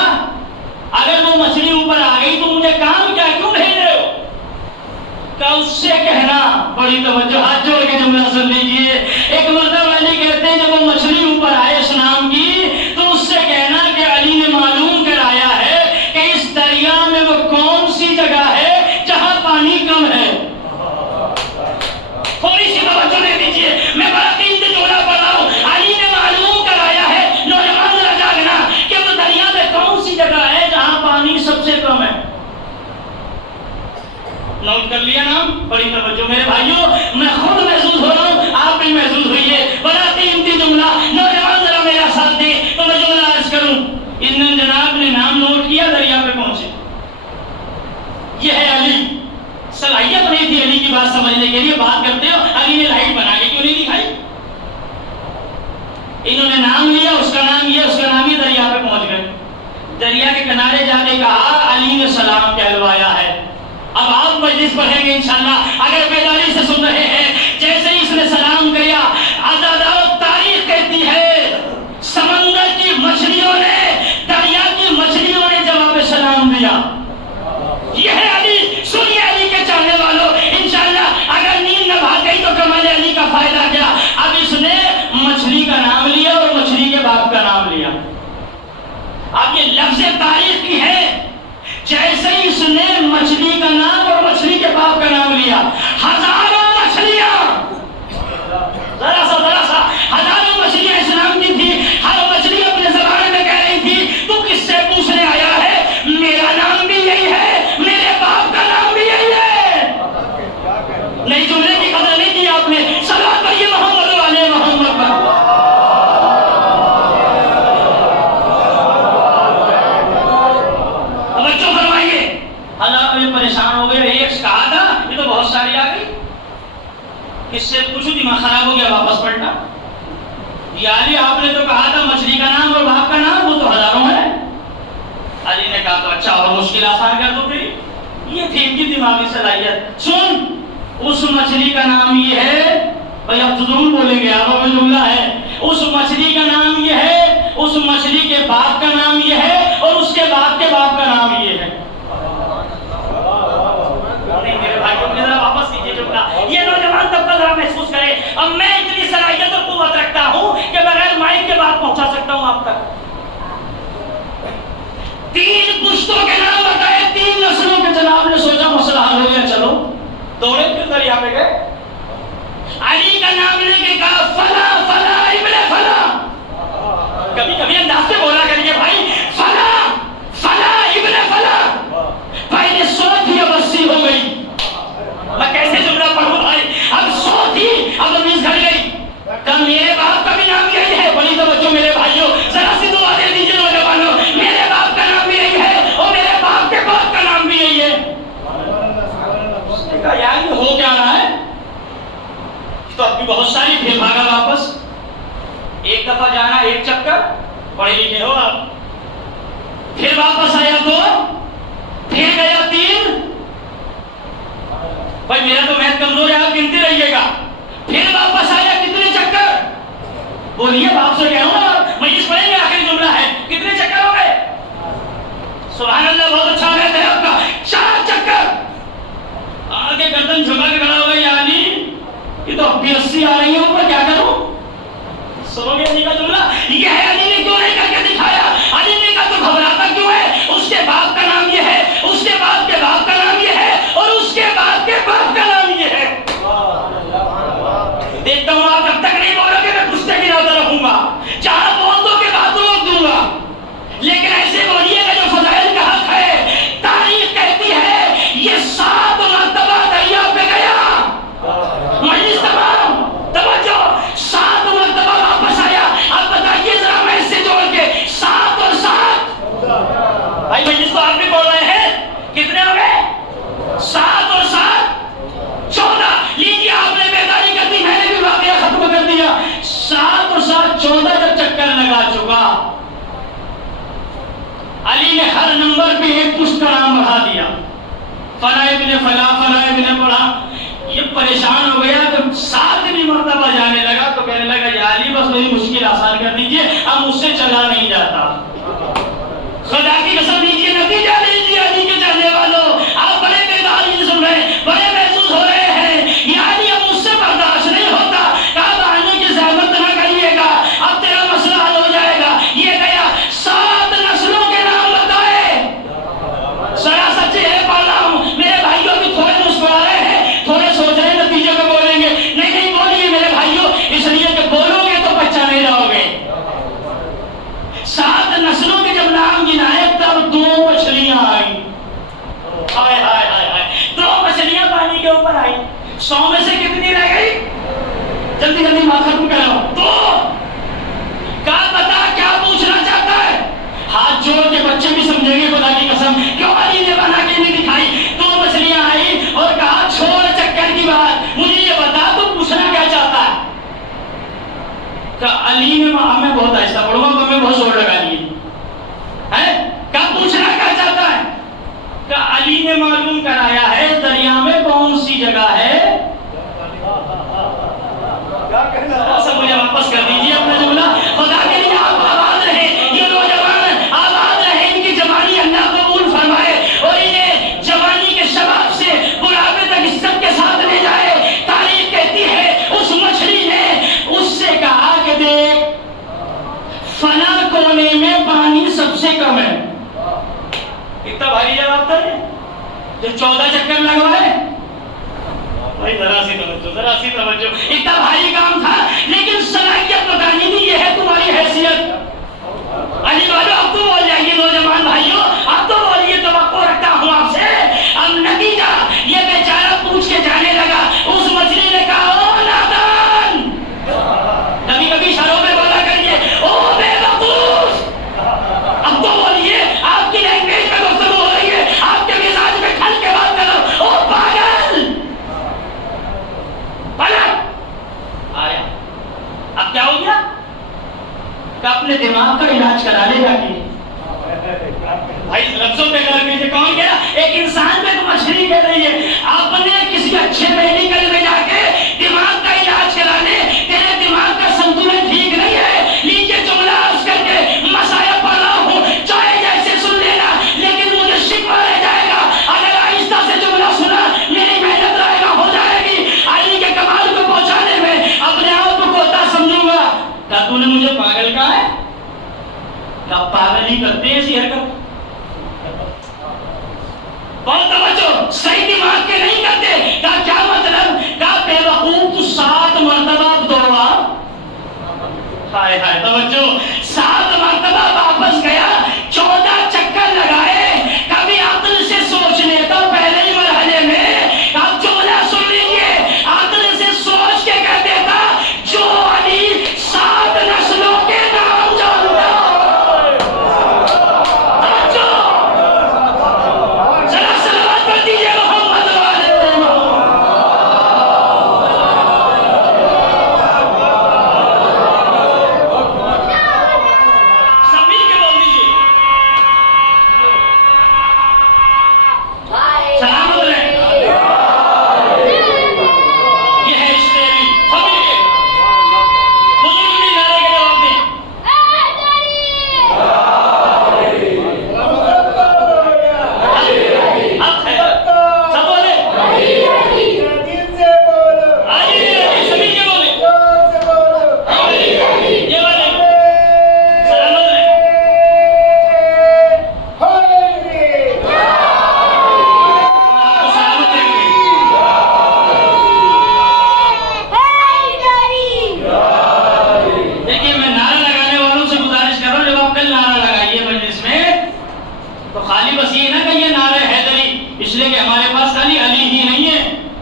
اگر وہ مچھلی اوپر آ گئی تو مجھے کام کیا کیوں بھیج رہے ہو؟ کہ اس سے کہنا، بڑی توجہ، ہاتھ جوڑ کے جملہ سن لیجیے، ایک مرتبہ علی کہتے ہیں جب وہ مچھلی اوپر آئے اسلام کی تو اس سے کہنا کہ علی نے معلوم کرایا ہے کہ اس دریا میں وہ کون سی جگہ ہے جہاں پانی کم ہے۔ تھوڑی سی توجہ دے دیجیے، میں بڑا قیمتی جملہ پڑھ رہا ہوں، علی نے معلوم کرایا ہے، نوجوان ذرا جاگنا، کہ وہ دریا میں کون سی جگہ ہے جہاں پانی سب سے کم ہے۔ نوٹ کر لیا نام؟ بڑی توجہ میرے بھائیوں، میں خود محسوس ہو رہا ہوں، آپ بھی محسوس ہوئیے، بڑا قیمتی جملہ، نوجوان ذرا میرا ساتھ دیں تو میں جملہ عرض کروں۔ ان جناب نے نام نوٹ کیا، دریا پہ پہنچے، یہ ہے علی۔ صلاحیت نہیں تھی علی کی بات سمجھنے کے لیے، بات کرتے ہو علی نے لائٹ بنا کے کیوں نہیں دکھائی؟ انہوں نے نام لیا، اس کا نام یہ، اس کا نام یہ، دریا پہ پہنچ گئے، دریا کے کنارے جا کے کہا علی نے سلام کہلوایا ہے۔ اب آپ مجلس پڑھیں گے انشاءاللہ، اگر بیداری سے سن رہے ہیں، جیسے ہی اس نے سلام کیا، تاریخ کہتی ہے سمندر کی مچھلیوں نے، دریا کی مچھلیوں نے جواب سلام دیا۔ یہ ہے علی، سنیے علی کے چاہنے والوں، انشاءاللہ اگر نیند نہ بھاگ گئی تو کمال علی کا فائدہ کیا؟ اب اس نے مچھلی کا نام لیا اور مچھلی کے باپ کا نام لیا۔ اب یہ لفظ تاریخ کی ہے، جیسے ہی اس نے مچھلی کا نام اور مچھلی کے باپ کا نام لیا، ہزاروں مچھلیاں، ذرا سا ہزاروں مچھلیاں اس نام کی تھی، ہر مچھلی اپنے زبان میں کہہ رہی تھی تو کس سے پوچھنے آیا ہے؟ میرا نام بھی یہی ہے، میرے باپ کا نام بھی یہی ہے۔ نئی جملے کی قدر نہیں کی آپ نے، صلوات پڑھیے محمد والے محمد پر۔ پریشان ہو گئے، ایک کہا تھا یہ تو بہت ساری آ گئی، کس سے پوچھو دماغ خراب ہو گیا، واپس پلٹا، یا علی آپ نے تو کہا تھا مچھلی کا نام اور باپ کا نام، وہ تو ہزاروں ہے۔ علی نے کہا تو اچھا اور مشکل آسان کر دو پھر، یہ تھی ان کی دماغی صلاحیت۔ سن، اس مچھلی کا نام یہ ہے، بھائی اب تو ضرور بولیں گے، آپ میں جملہ ہے، اس مچھلی کا نام یہ ہے، اس مچھلی کے باپ کا نام یہ ہے، اور اس کے باپ کے باپ کا نام یہ ہے۔ واپس کیجیے جملہ، یہ نوجوان طبقہ ذرا محسوس کرے، اب میں اتنی صلاحیت اور قوت رکھتا ہوں کہ بغیر مائک کے بات پہنچا سکتا ہوں آپ تک۔ 3 پشتوں کے نام بتائے، 3 نسلوں کے، جناب نے سوچا مسئلہ حل ہو گیا، چلو دوڑے پھر دریا پہ گئے، علی کا نام لے کے کہا فلاں فلاں ابن فلاں، کبھی کبھی انداز سے بولا کریے بھائی، فلاں فلاں ابن فلاں، بھائی نے سوچ ہی اب 80 ہو گئی، میں کیسے جملہ پڑھوں بھائی، اب 100 تھی، اب 19 گھر گئی، کہ میرے باپ کا بھی نام یہی ہے۔ بڑی توجہ میرے بھائیوں، ذرا سی دعا دے دیجیے نوجوانوں، میرے باپ کا نام بھی یہی ہے اور میرے باپ کے باپ کا نام بھی یہی ہے۔ اس نے کہا یار یہ ہو کیا رہا ہے؟ تو اب بھی بہت ساری، پھر بھاگا واپس، ایک دفعہ جانا ایک چکر، پڑھے لکھے ہو آپ، پھر واپس آیا 2، پھر گیا 3، بھائی میرا تو میتھ کمزور ہے، آپ گنتے رہیے گا، پھر واپس آیا، کتنے چکر؟ بولیے، باپ سے کہوں نا، مجلس پڑھیں گے، آخری جملہ ہے، کتنے چکر ہو گئے؟ سبحان اللہ، بہت اچھا میتھ ہے آپ کا، 4 چکر۔ آگے گردن جھکا کے کھڑا ہو گیا، یعنی یہ تو 80 آ رہی ہے اوپر، کیا کروں؟ سنو گے علی کا جملہ، یہ ہے علی نے کیوں نہیں کر کے دکھایا؟ علی نے کہا تو گھبراتا کیوں ہے؟ اس کے باپ کا نام یہ ہے، اس کے باپ کے باپ کا نام یہ ہے، اور اس کے باپ کے باپ کا نام یہ ہے۔ دیکھتا ہوں آپ جب تک نہیں بولو گے میں غصے کی نظر رکھوں گا، جہاں بول دو کہ بات روک دوں گا، لیکن ایسے بولیے گا جو فضائل کا حق ہے۔ تاریخ کہتی ہے یہ 7 مرتبہ دریا پہ گیا، مجلس تمام توجہ، 7 مرتبہ واپس آیا۔ اب بتائیے ذرا میں اس سے جوڑ کے 7 اور 7، بھائی مجلس تو آپ بھی بول رہے ہیں، کتنے ہو گئے؟ 7 اور 7 14۔ لیجیے آپ نے بیداری کر دی، میں نے بھی واقعہ ختم کر دیا۔ 7 اور 7 14 جب چکر لگا چکا، علی نے ہر نمبر پہ ایک پشت کا نام بڑھا دیا۔ فلاں ابن فلاں فلاں ابن پڑھا، یہ پریشان ہو گیا تو 7ویں مرتبہ جانے لگا تو کہنے لگا یا علی بس میری مشکل آسان کر دیجئے، اب مجھ سے چلا نہیں جاتا۔ خدا کی قسم دیجئے، نتیجہ لیجئے علی کے چلنے والوں، آپ بڑے بیدار سن رہے ہیں، بڑے محسوس ہو رہے ہیں، یا علی اب مجھ سے برداشت نہیں ہوتا، کہا آنے کی زحمت نہ کریے گا، اب تیرا مسئلہ حل ہو جائے گا۔ یہ گیا 7 نسلوں کے نام بتائے، سرا سچے ہے پڑھ رہا ہوں، میرے بھائیوں بھی تھوڑے مسکرا رہے ہیں، تھوڑے سوچ رہے ہیں نتیجے کو بولیں گے، نہیں بولیے میرے بھائیوں، اس لیے کہ بولو گے تو بچہ نہیں رہو گے۔ 7 نسلوں کے جب نام گنائے تب 2 مچھلیاں آئیں، ہائے ہائے ہائے ہائے، 2 مچھلیاں پانی کے اوپر آئیں، 100 میں سے کتنی رہ گئی؟ جلدی جلدی بات ختم کرو۔ 2 کا بتا کیا پوچھنا چاہتا ہے؟ ہاتھ جوڑ کے بچے بھی سمجھیں گے خدا کی قسم، کیوں علی نے بنا کے نہیں دکھائی؟ 2 مچھلیاں آئی اور کہا چھوڑ چکر کی بات، مجھے یہ بتا تو پوچھنا کیا چاہتا ہے؟ کہ علی نے میں بہت آہستہ پڑھوں گا، میں بہت زور لگا لیے ہے، کیا پوچھنا کیا چاہتا ہے؟ کہ علی نے معلوم کرایا ہے دریا میں کون سی جگہ ہے، سب مجھے واپس کر دیجیے اپنا جملہ، خدا کے لیے آپ آباد رہے، یہ نوجوان آباد رہے، ان کی جوانی اللہ قبول فرمائے اور انہیں جوانی کے شباب سے بڑھاپے تک عزت کے ساتھ لے جائے۔ تاریخ کہتی ہے اس مچھلی نے اس سے کہا کہ دیکھ فلاں کونے میں پانی سب سے کم ہے، اتنا بھاری جواب تھا جو 14 چکر لگوائے، بھائی ذرا سی توجہ، اتنا بھاری کام تھا لیکن صلاحیت بتانی تھی، یہ ہے تمہاری حیثیت۔ علی والو اب تو بول جائیے نوجوان بھائیوں، اب تو بولیے، توقع رکھتا ہوں آپ سے۔ اب نتیجہ یہ بیچارہ پوچھ کے جانے لگا، اس مچھلی نے کہا او نادان، کبھی کبھی اشاروں پہ بولا کریے او بے وقوف، اب تو بولیے، آپ کی لینگویج میں گفتگو ہو رہی ہے، آپ کے مزاج میں کھل کے بات کرو، او پاگل، پلٹ آیا۔ اب کیا ہو گیا کہ اپنے دماغ کا علاج کرا لے گا کہ بھائی لفظوں پہ کر کے کون گیا؟ ایک انسان پہ تو مچھلی کہہ رہی ہے، آپ نے کسی اچھے میڈیکل میں جا کے دماغ کا علاج کرانے، تیرے دماغ کا سنتولن ٹھیک نہیں ہے، لیجیے جملہ عرض کر کے مسائل پڑھ رہا ہوں، چاہے جیسے سن لینا، لیکن مجھے شکوہ رہ جائے گا اگر آہستہ سے جملہ سنا، میری محنت رائے گا ہو جائے گی، علی کے کمال کو پہنچانے میں اپنے آپ کو کوتا سمجھوں گا۔ کیا تو نے مجھے پاگل کہا ہے؟ کیا پاگل ہی کرتے ہیں ایسی حرکت؟ بہت توجہ، صحیح دماغ کے نہیں کرتے، کیا مطلب؟ کیا بے وقوف تو 7 مرتبہ دوڑا، ہائے ہائے توجہ، 7 مرتبہ واپس گیا، 14 چکر لگائے، کبھی عقل سے سوچنے تو پہلے ہی مرحلے میں، آپ جملہ سن لیجیے، عقل سے سوچ کے کہہ دیتا جو علی 7 نسلوں کے نام جانتا،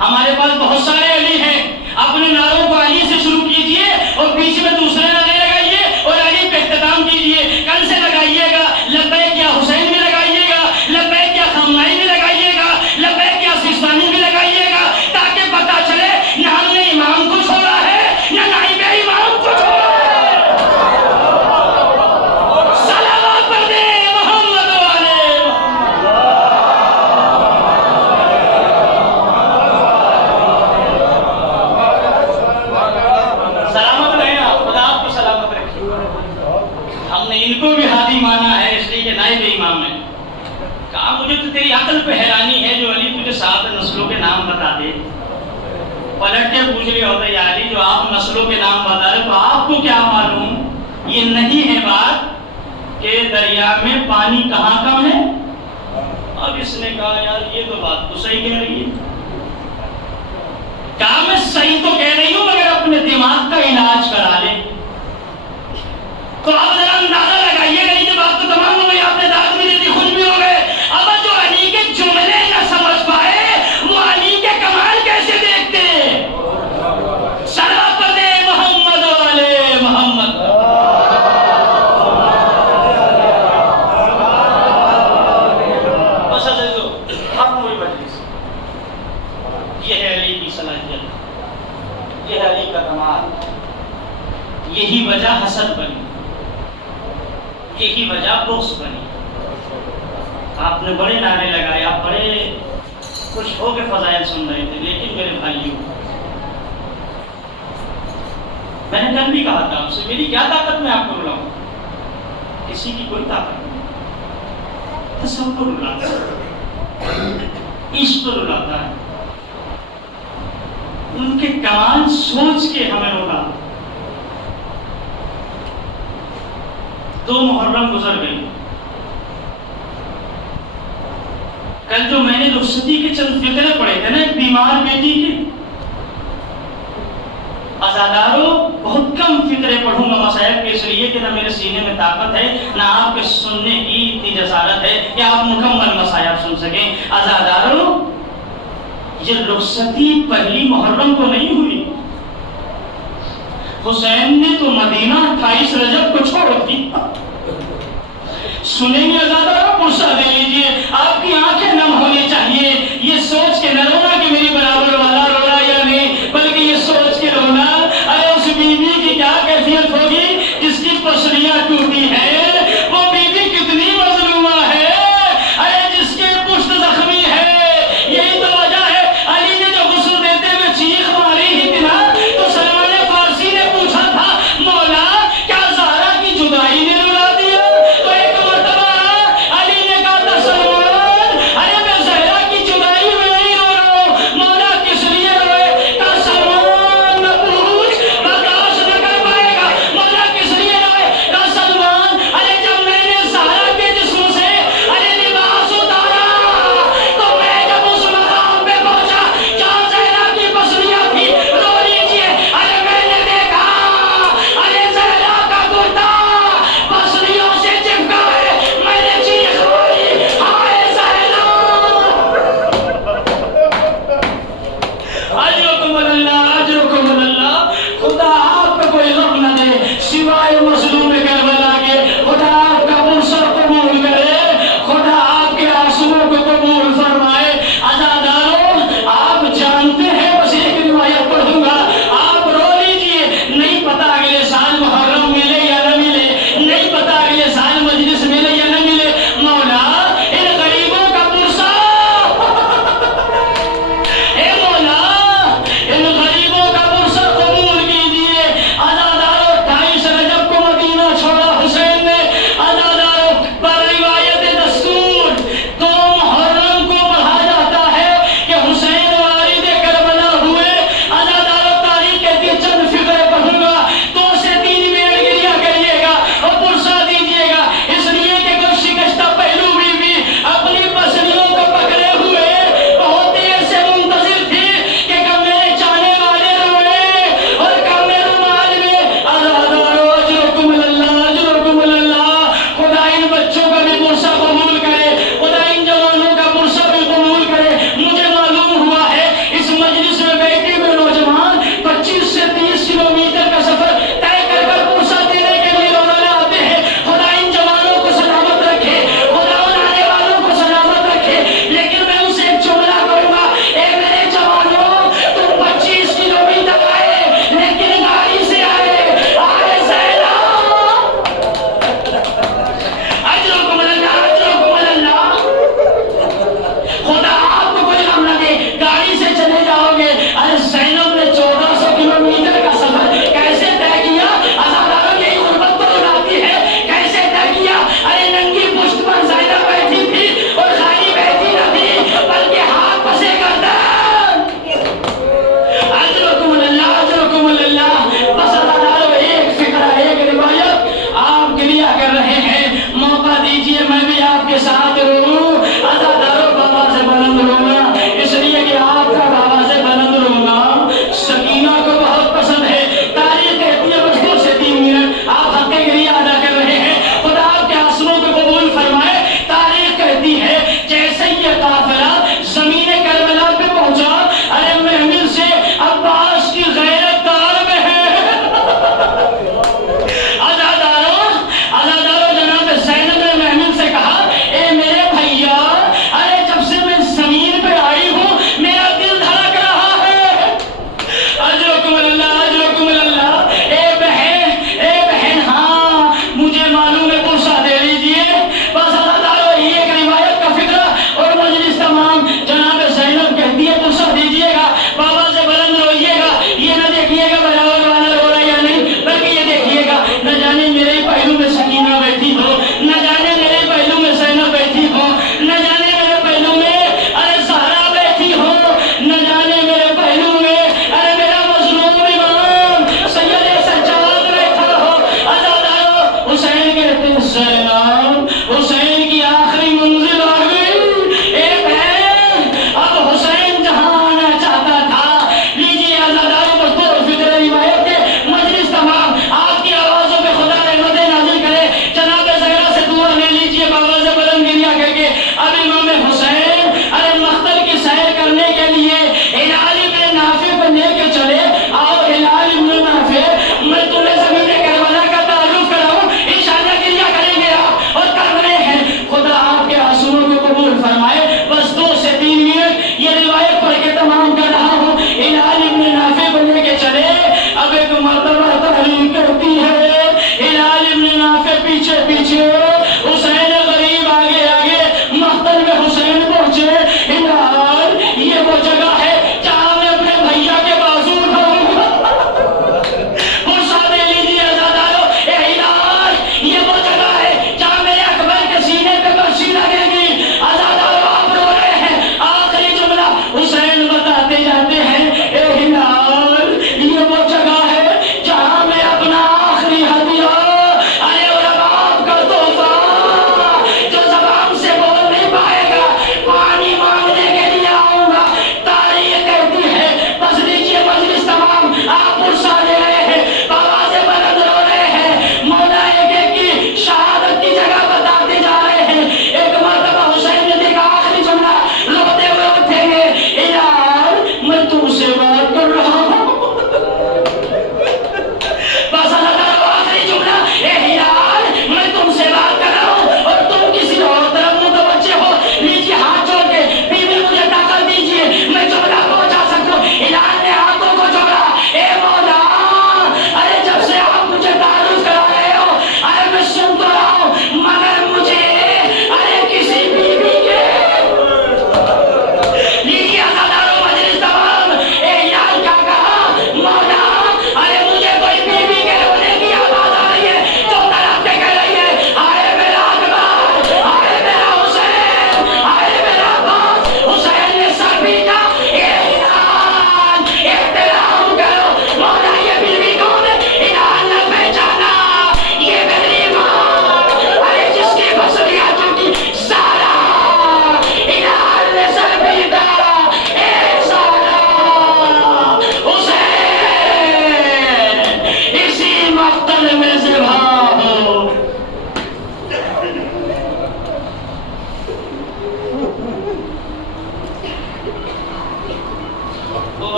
ہمارے پاس بہت سارے علی ہیں، اپنے نعروں کو علی سے شروع کیجئے اور بیچ میں دوسرے نعرے لگائیے اور علی پہ اختتام کیجئے، کل سے لگائیے گا لبیک یا حسین بھی لگائیے گا، لبیک یا خمینی بھی لگائیے گا، لبیک یا سستانی بھی لگائیے گا، تاکہ پتہ چلے نہ ہم نے امام کو چھوڑا ہے نہ نائب امام کو چھوڑا ہے۔ صلوات پڑھ دیں محمد والے محمد۔ کے امام ہیں. کہا مجھے تو تیری عقل پہ حیرانی ہے جو علی تجھے 7 نسلوں کے نام بتا دے. پلٹ کے پوچھ رہے ہوتے یا علی جو آپ نسلوں کے نام بتا رہے تو آپ کو کیا معلوم یہ نہیں ہے بات کہ دریا میں پانی کہاں کم ہے. اب اس نے کہا یار یہ تو بات تو صحیح کہہ رہی ہے. کہا میں صحیح تو کہہ رہی ہوں مگر اپنے دماغ کا علاج کرا لے. تو آپ ذرا اندازہ لگائیے گا یہ بات تو تمام ہو گئی. آپ نے داد بھی دی خوش بھی ہو گئے. اب جو علی کے جملے نہ سمجھ پائے وہ علی کے کمال کیسے دیکھتے. صلوات محمد علیہ محمد. بس عزیزو ختم ہوئی مجلس. یہ ہے علی کی صلاحیت, یہ ہے علی کا کمال. یہی وجہ حسد بنی, یہی وجہ بغض بنی. آپ نے بڑے نعرے لگائے, آپ بڑے خوش ہو کے فضائل سن رہے تھے, لیکن میرے بھائیوں میں نے کل بھی کہا تھا آپ سے میری کیا طاقت میں آپ کو رلاؤں. کسی کی کوئی طاقت نہیں. تصور رلاتا ہے, عشق رلاتا ہے, ان کے کمال سوچ کے ہمیں رلا. 2 محرم گزر گئی. کل جو میں نے رخصتی کے چند فقرے پڑھے تھے نا ایک بیمار بیٹی کے, عزاداروں بہت کم فقرے پڑھوں گا مصائب کے اس لیے کہ نہ میرے سینے میں طاقت ہے نہ آپ کے سننے کی اتنی جسارت ہے کہ آپ مکمل مصائب سن سکیں. عزاداروں یہ رخصتی پہلی محرم کو نہیں ہوئی. حسین نے تو مدینہ 28 رجب کو چھوڑ دی. سنیں گے عزاداروں, پرسہ دے لیجئے, آپ کی آنکھیں نم ہونی چاہیے یہ سوچ کے نہ رونا کہ میری برابر والا رو رہا یا نہیں, بلکہ یہ سوچ کے رونا ارے اس بیوی کی کیا کیفیت ہوگی جس کی پسلیاں ٹوٹی ہیں, وہ بیوی کتنی مظلومہ ہے, ارے جس کے پشت زخمی ہے. یہی تو وجہ ہے علی نے جو غسل دیتے ہوئے چیخ ماری ہی تھی نا تو سلمان فارسی نے پوچھا تھا مولا کیا زہرا کی جدائی نے رلا دیا. تو ایک مرتبہ علی نے کہا تھا سلمان ارے میں زہرا کی جدائی میں نہیں رو رہا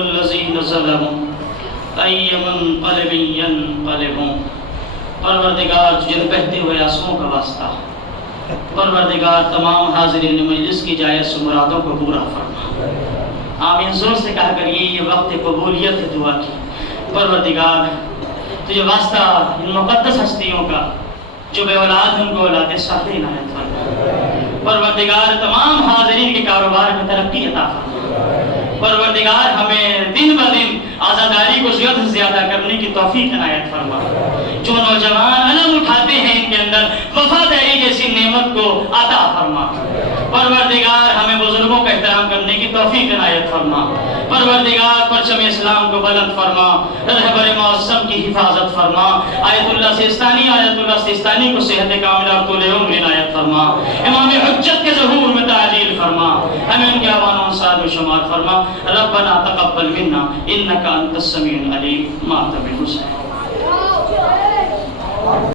الذین ظلموا ای منقلب ینقلبون۔ پروردگار تجھے بہتے ہوئے آنسوؤں کا واسطہ، پروردگار تمام حاضرین مجلس کی جائز مرادوں کو پورا فرما۔ آمین زور سے کہا کریے، یہ وقت قبولیت ہے دعا کی۔ پروردگار تجھے واسطہ ان مقدس ہستیوں کا جو بے اولاد ان کو اولاد صالح عنایت فرما۔ پروردگار تمام حاضرین کے کاروبار میں ترقی عطا فرما۔ پروردگار ہمیں دن بہ دن آزاداری کو زیادہ سے زیادہ کرنے کی توفیق عنایت فرما۔ جو نوجوان علم اٹھاتے ہیں ان کے اندر وفاداری جیسی نعمت کو عطا فرما۔ پروردگار ہمیں بزرگوں کا احترام کرنے کی توفیق عنایت فرما۔ پروردگار پرچم اسلام کو بلند فرما، رہبر معصم کی حفاظت فرما۔ آیت اللہ سیستانی کو صحت کاملہ اور طول عمر عنایت فرما۔ امام حجت کے ظہور میں تعجیل فرما، ہمیں ان کے آبان و انصار میں شمار فرما۔ ربنا تقبل منا انک انت السمیع العلیم، ماتم حسین۔